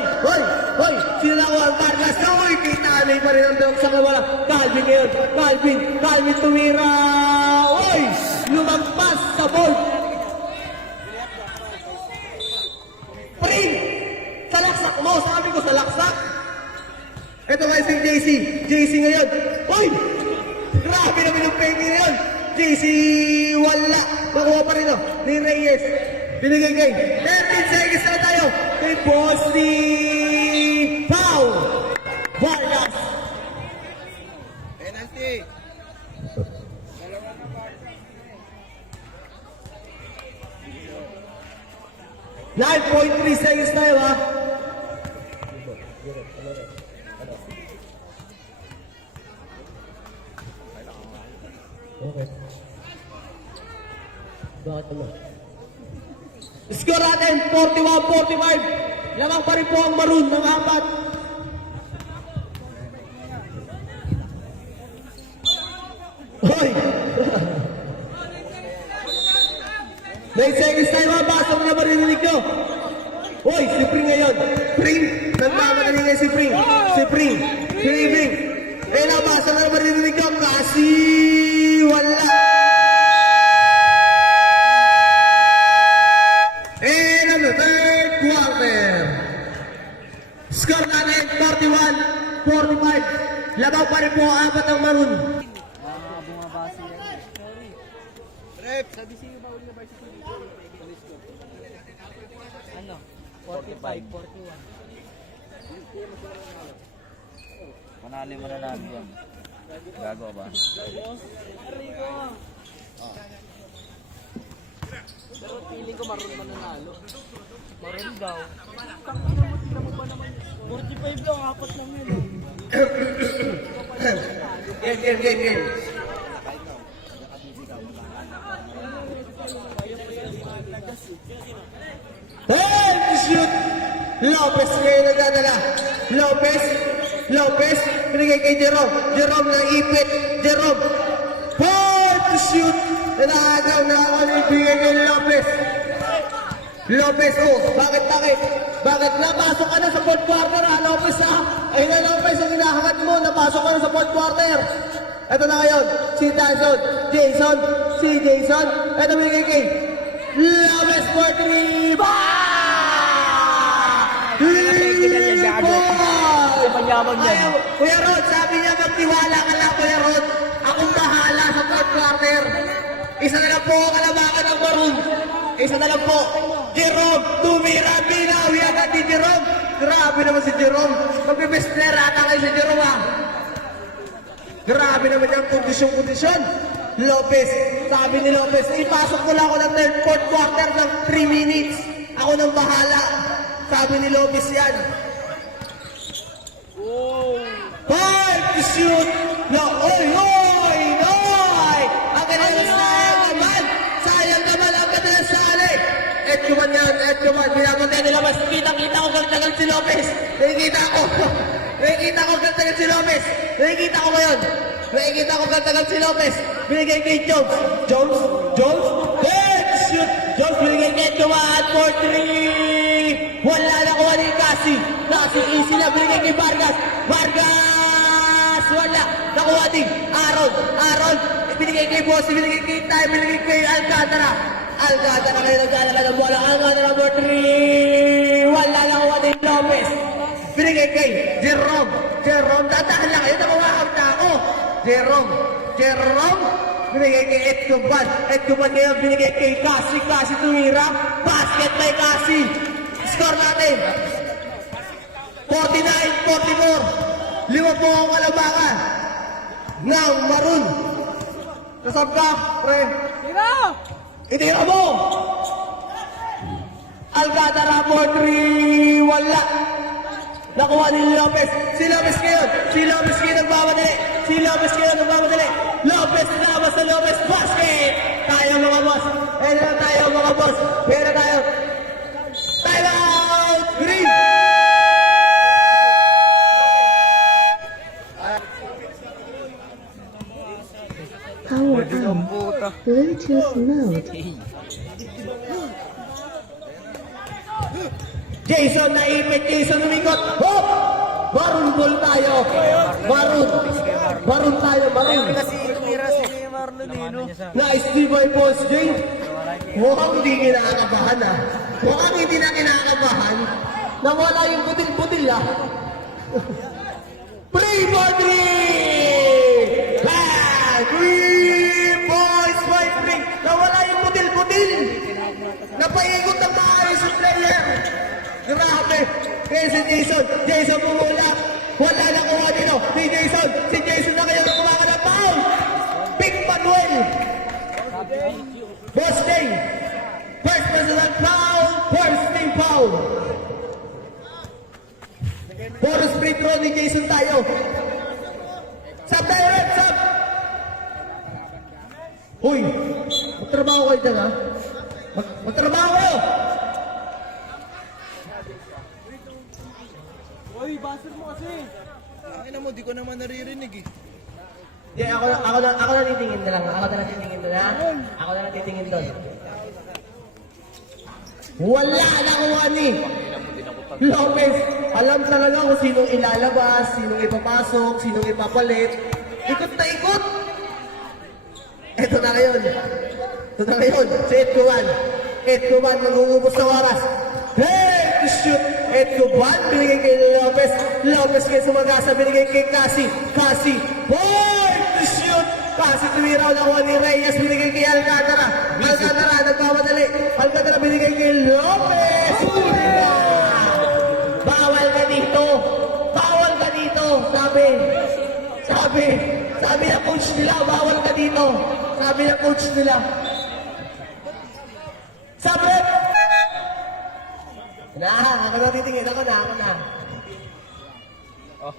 Sino nakuha ang Vargas? Hoy! Kay Tanoy pa rin ang dawag sa kawala. Calvin ngayon. Calvin tumira. Hoy! Lumampas sa ball. Pring! Salaksak mo. Sabi ko salaksak. Ito nga si JC ngayon. Hoy! Grabe naman yung pengi ngayon. JC, wala. Makuha pa rin ni Reyes. Binigay kay 13 seconds na tayo. Kay Bosti. Foul. Vargas. Penalty. 9.3 seconds tayo ha. Okay. Bakit naman? Score natin, 41-45. Lamang pa rin po ang Maroon ng 4. Hoy! 9 seconds tayo mga basok na marininig nyo. Hoy, si Pring ngayon. Pring! Nagmamadali ngayon si Pring. Pring! Eh na, basok na marininig nyo. Kasi wala. And on the third quarter. Score natin, 41-45. Labaw pa rin po ang 4 ng Maroon. Sabi siya ba ulit ba siya dito? Ano? 45, 41. Manali mo na namin yan. Gago ba? Pero feeling ko Maroon mananalo. Maroon daw. 45 lang, apat lang yun. Game. Hey, shoot! Lopez ngayon nagdadala. Lopez, binigay kay Jerome. Jerome na ipit. Jerome. Hard to shoot! Nanagaw na ako ibigay kay Lopez. Lopez, oh, bakit? Bakit napasok ka na sa fourth quarter, ha, Lopez, ha? Ayun na, Lopez, ang hinahangat mo, napasok ka na sa fourth quarter. Ito na ngayon, si Jason. Ito binigay kay Lopez for 3. Kuya Rod, sabi niya magtiwala ka lang, Kuya Rod. Akong bahala sa fourth quarter. Isa na lang po ang kalabakan ng Maroon. Isa na lang po. Jerome, tumira, binawi agad ni Jerome. Grabe naman si Jerome. Magbe-best player ata kayo si Jerome, ha. Grabe naman yung kondisyon. Lopez, sabi ni Lopez, ipasok ko lang ako ng fourth quarter ng 3 minutes. Ako nang bahala. Sabi ni Lopez yan. Five to shoot. No, oy! Ang kanilang sayang naman ang kanilang sali. Edcuman yan. Pinapatay nila mas kitang-kita ko gagdagan si Lopez. Nakikita ko gagdagan si Lopez. Nakikita ko gagdagan si Lopez. Binigay kay Jones. Dead shoot. Jones binigay kay Edcuman for 3. Wala na kuha ni Cassie easy na binigay kay Vargas. Wala. Nakuha din. Aaron. Binigay kay Bossy. Binigay kay Tay. Binigay kay Alcantara kayo naglalagay ng bola. Alcantara number 3. Wala na kuha din Lopez. Binigay kay Jerome. Tatahan lang kayo. Nakuha na ako. Jerome. Binigay kay Edcuman ngayon. Binigay kay Cassie. Tumira. Basket by Cassie. Score natin. 49-44. 5 po ang kalabangan ng Maroon. Nasab ka, pre. Itira mo. Alcantara for 3. Wala. Nakuha ni Lopez. Si Lopez nagmamadali. Lopez na sa Lopez. Basket. Tayo mga boss. Pero tayo. Time out. Green. Power on. Bluetooth mode. Jason naipit. Jason umikot. Oh! Maroon ball tayo. Maroon tayo. Nice D-boy post, Jay. Mukhang hindi kinakabahan, ha. Mukhang hindi na kinakabahan. Nawala yung putil-putil, ha. Play for 3! Bang! 3 points by 3. Nawala yung putil-putil. Napaikot ng maayos yung player. Grabe. Kaya si Jason pumula. Wala na kuha dito. Si Jason na kayo kumaga ng foul. Big Manuel. Boss Day. First personal foul. First team foul. Puro free throw ni Jason tayo. Sub tayo, Red, sub. Uy, magtrabaho kayo dyan, ha? Magtrabaho kayo. Uy, basket mo kasi. Ay na mo, di ko naman naririnig eh. Hindi, ako na titingin na lang. Ako na titingin doon. Wala na kuha ni Lopez. Alam talaga kung sinong ilalabas, sinong ipapasok, sinong ipapalit. Ikot na ikot. Ito na ngayon. Si Edcuman, nangungubos na oras. Hey, to shoot. Edcuman, binigay kay Lopez kay sumagasa, binigay kay Cassie. Boy, to shoot. Cassie tumiraw na kuha ni Reyes, binigay kay Alcantara, nagmamadali. Alcantara binigay kay Lopez. Bawal ka dito. Sabi ng coach nila, bawal ka dito. Sabi, Ako na titingin. Ako na. Oh.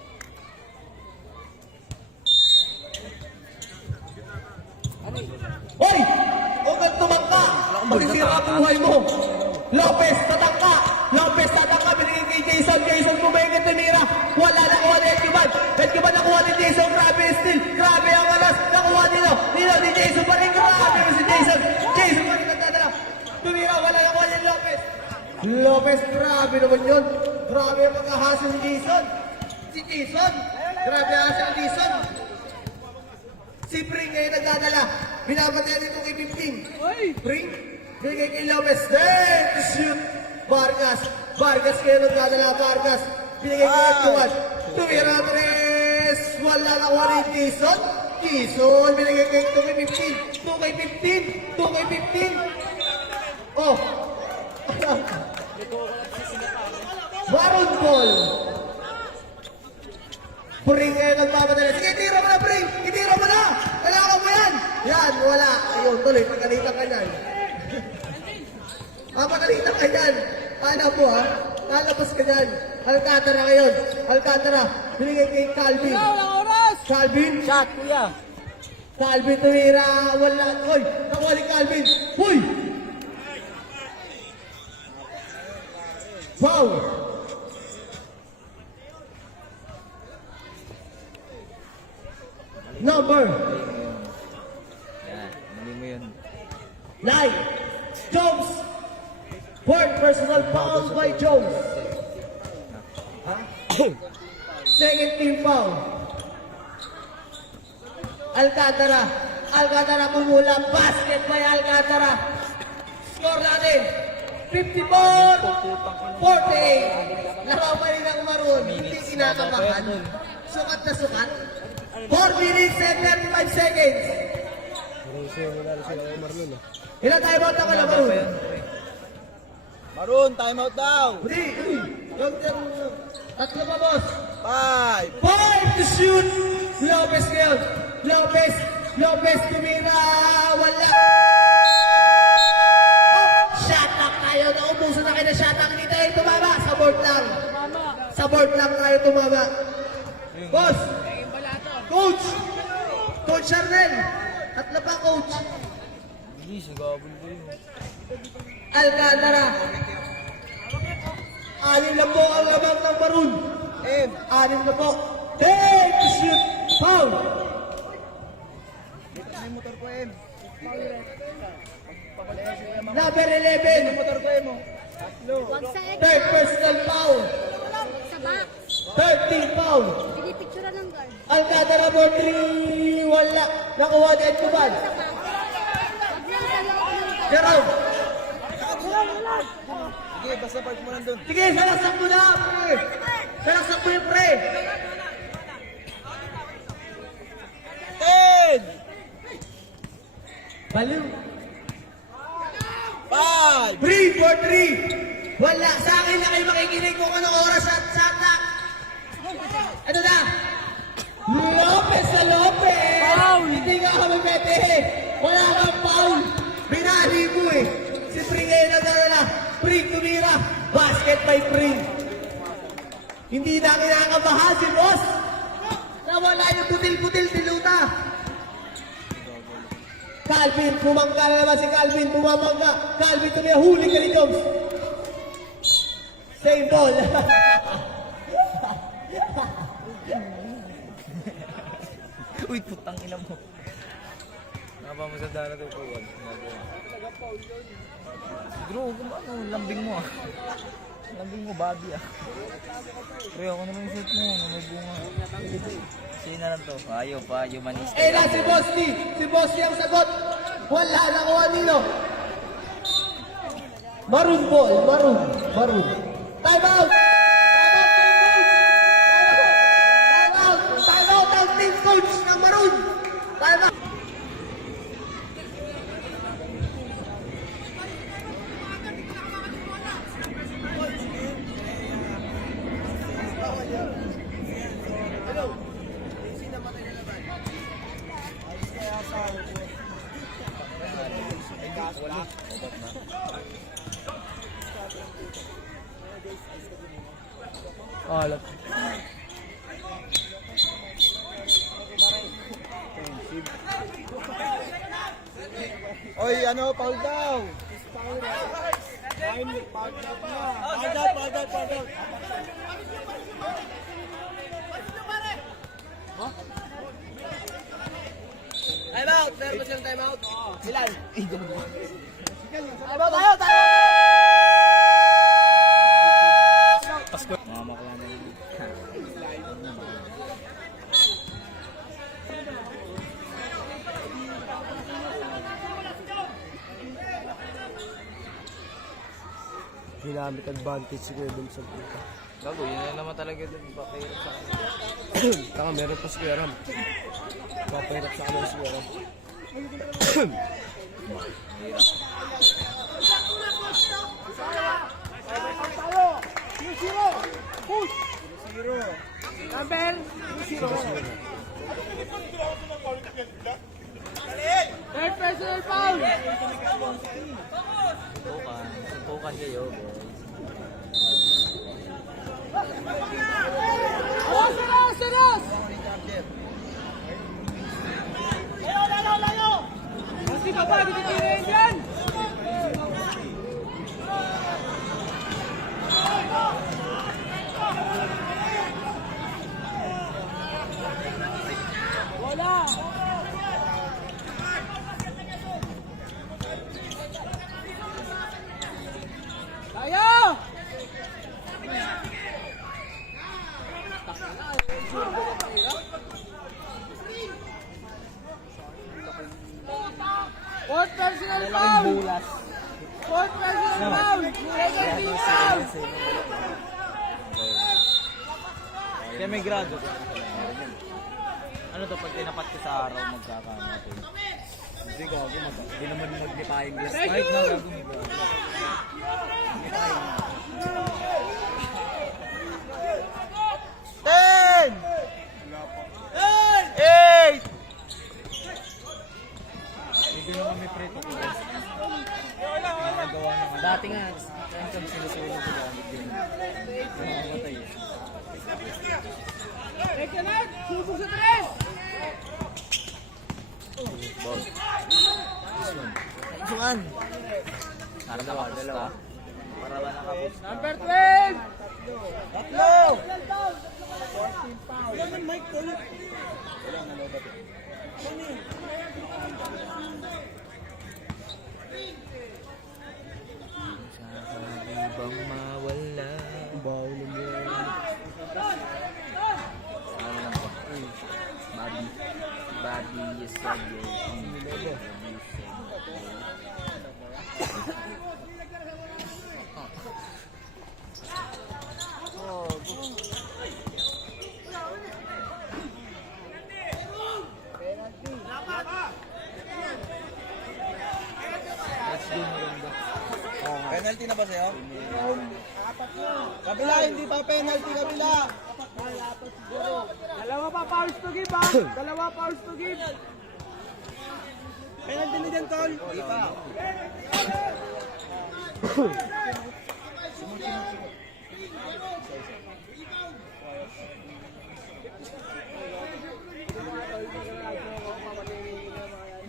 Hoy! Huwag kang tumangka! Magsisira ang buhay mo! Lopez, tatangka! Lopez, tatangka! Binigay kay Jason! Jason, bumigay tumira! Wala nakuha ni Edkiban! Edkiban nakuha ni Jason! Grabe steal! Grabe ang alas! Nakuha nilo! Nilo ni Jason pa rin! Grabe si Jason! Jason pa rin nagdadala! Tumira! Wala nakuha ni Lopez! Lopez, grabe naman yun! Grabe ang pagkahasol ni Jason! Si Jason! Grabe ang hasol ni Jason! Si Pring ngayon nagdadala. Binabatayan nito kay Pimping. Pring, bigay kay Lopez. Then, to shoot. Vargas. Vargas ngayon nagdadala. Vargas. Binigay kay Edkiban. Tumira 3. Wala na kuha rin Jason. Jason, binigay kay 2 kay 15. 2 kay 15. 2 kay 15. Oh. Maroon ball. Pring ngayon nagbabatala. Sige, tira mo na, Pring! Itira mo na! Kailangan mo yan! Yan, wala. Ayun, tuloy, pagalitan ka yan. Pagalitan ka yan. Alam mo, ha? Lalabas ka yan. Alcantara ngayon. Alcantara. Binigay kay Calvin. Calvin. Shot, kuya. Calvin tumira. Wala. Hoy, nakuha ni Calvin. Hoy! Foul! Number Yan, mali mo yun. 9, Jones. Fourth personal foul by Jones. Second team foul. Alcantara. Alcantara pumula. Basket by Alcantara. Score natin. 54-48. Laro pa rin ang Maroon. Hindi kinakabahan. Sukat na sukat. 4 minutes and 35 seconds. Ilan time out na ka na, Maroon? Maroon, time out daw. Hindi. Tatlo pa, boss. 5. 5 to shoot. Lopez ngayon. Lopez tumira. Wala. Shot up tayo. Naubusan na kayo na shot up. Hindi tayo tumama. Sa board lang. Sa board lang tayo tumama. Boss. Coach. Coach Arnel. Tatlo pa, coach. Hindi, sigabol ko yun. Alcantara. 6 na po ang lamang ng Maroon. 6 na po. Take to shoot. Foul. Motor ko, M. Number 11. Motor ko, M. Huwag sa X. Third personal foul. Sa box. 13 foul. Pinipicturean ng guard. Alcantara for 3. Wala. Nakuha ni Edkiban. Sa box. Huwag lang sa loob ng guard. Jerome. Sige, basta park mo nandun. Sige, salaksak mo na, pre. Salaksak mo yung pre. 10! Baliw. 5! 3 for 3. Wala. Sa akin na kayo makikinig kung anong oras at sata. Ano na? Lopez sa Lopez. Foul. Hindi ka kami pwede. Wala kang foul. Binali mo eh. Si Pring eh nagdadala. Pring tumira. Basket by Pring. Hindi na kinakabahan si boss. Nawala yung putil-putil diluta. Calvin, pumangga na naman si Calvin. Pumamangga. Calvin tumira. Huli ka ni Jones. Same ball. Uy, putang ina mo. Napa mo sa dana to po. Bro, ano, lambing mo ah. Lambing mo, Bobby ah. Pre, ako naman yung suit mo, na may bunga. Sino na lang to? Ayaw pa, humanista. Eh na si Boss Lee. Si Boss Lee ang sagot. Wala nakuha nilo. Maroon ball. Maroon. Time out. Time out ang team coach ng Maroon. Time out. Alat. Oy, ano, foul daw. Time out! Meron ba silang time out? Ilan? Mamakla na yun. Ginamit advantage si Kuya dun sa puta. Gago, yun na naman talaga dun. Papirap sa kanya. Taka, meron pa si Kuya Ram. Papahirap sa kanila si Kuya Ram. Suntukan kayo, boys. Fourth personal foul! Bulas. Fourth personal foul! Second team foul! Kaya may grado. Ano to, pag tinapat ka sa araw, magkakamatay. Hindi gago, hindi naman magnipayang glass. Kahit na gago, may gago. Ten! 8! Hindi naman may preto ko. Dati nga, kaya sinusulong ko gamit yun. Mamamatay yun. Subok sa tres! Ball. This one. This one. Para dalawa. Para ba nakapos? Number 12! Tatlo! Bang mawala. Bawal na mo. Ano lang po? Bobby is a penalty na ba sa'yo? Kabila, hindi pa penalty, kabila. Dalawa pa fouls to give, ha? Dalawa fouls to give. Penalty na dyan, tol. Hindi pa.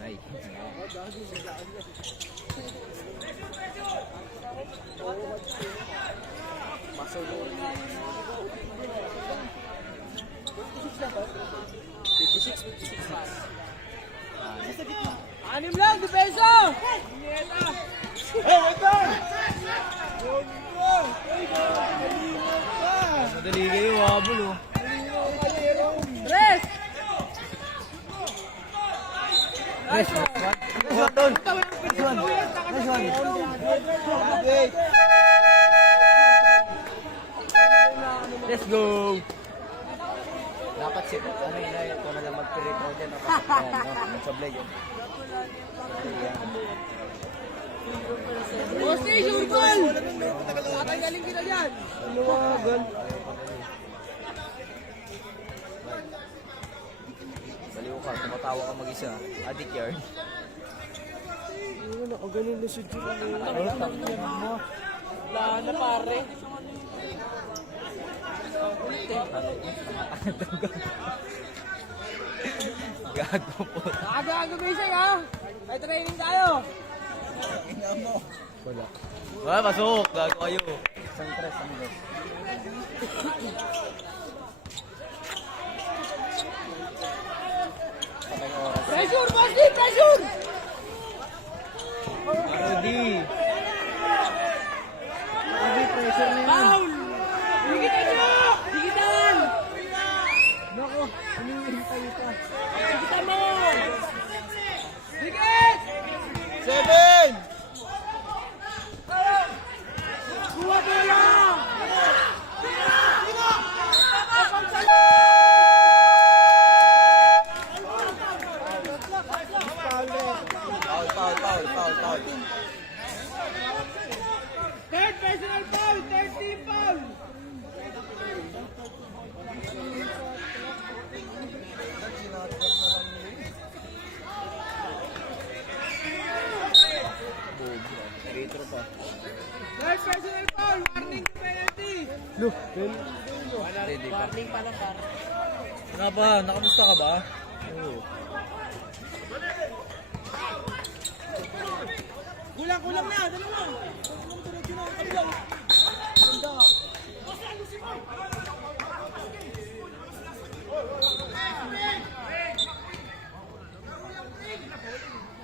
Ay. Anim lang, depensa! Madali kayo, wabol oh. Tres! Let's go! Dapat si ano yun, ito na lang mag-pre-pro dyan. Magsablay yun. Bossy, sure ball! Tatanggalin kita dyan! Luwagan. Baliw ka, tumatawa ka mag-isa. Adik yarn. Ano, nakaganon na si Jiro. Wala na pare. Gago po. Aga-aga gising ha. May training tayo. Ah, pasok. Gago kayo. Isang tres, ang dos. Pressure, Basti! Pressure! Rudy. Foul! Digitan nyo! Digitan! Digitan mo! Dikit! 7! Kuha ko lang! Foul. Third personal foul! Third team foul! Retro pa. Third personal foul! Warning to penalty! Warning pa lang para. Nga ba? Nakamusta ka ba? Kulang na! Dali mo!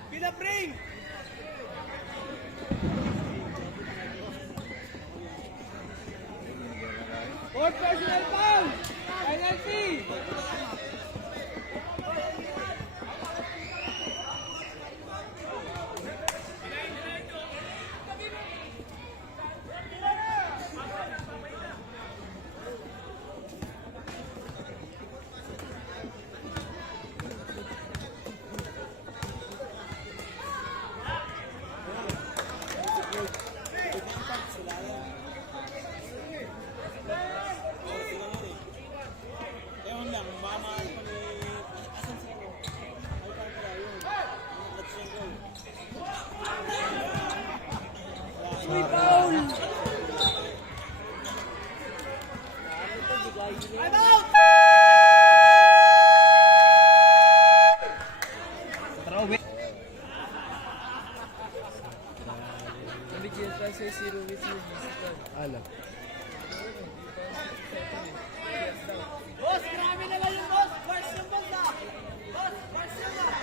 Pinapring! Fourth personal foul! Penalty! Boss, grabe na lang yung boss! Boss yung boss ah! Boss yung boss!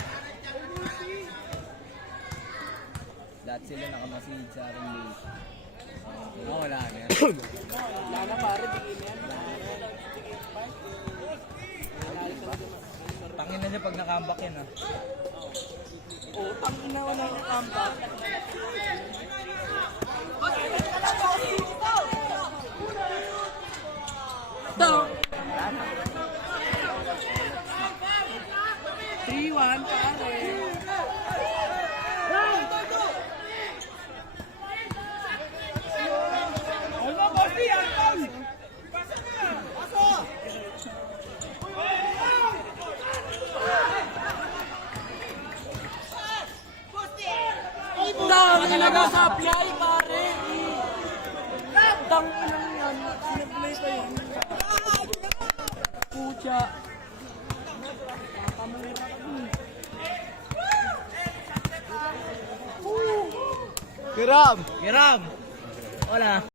Lahat sila nakamasid sa aking late. Wala na yan. Wala na pare, bigyan yan. Tangin na niya pag nakambak yan ah. Oo, tangina wala na kamba. Ito! 3-1 pare. Ano ba si Anton? Pasok! Dami talaga sa apply, pare. Dang lang yan. Sinaplay pa yun. Pucha. Kiram! Wala.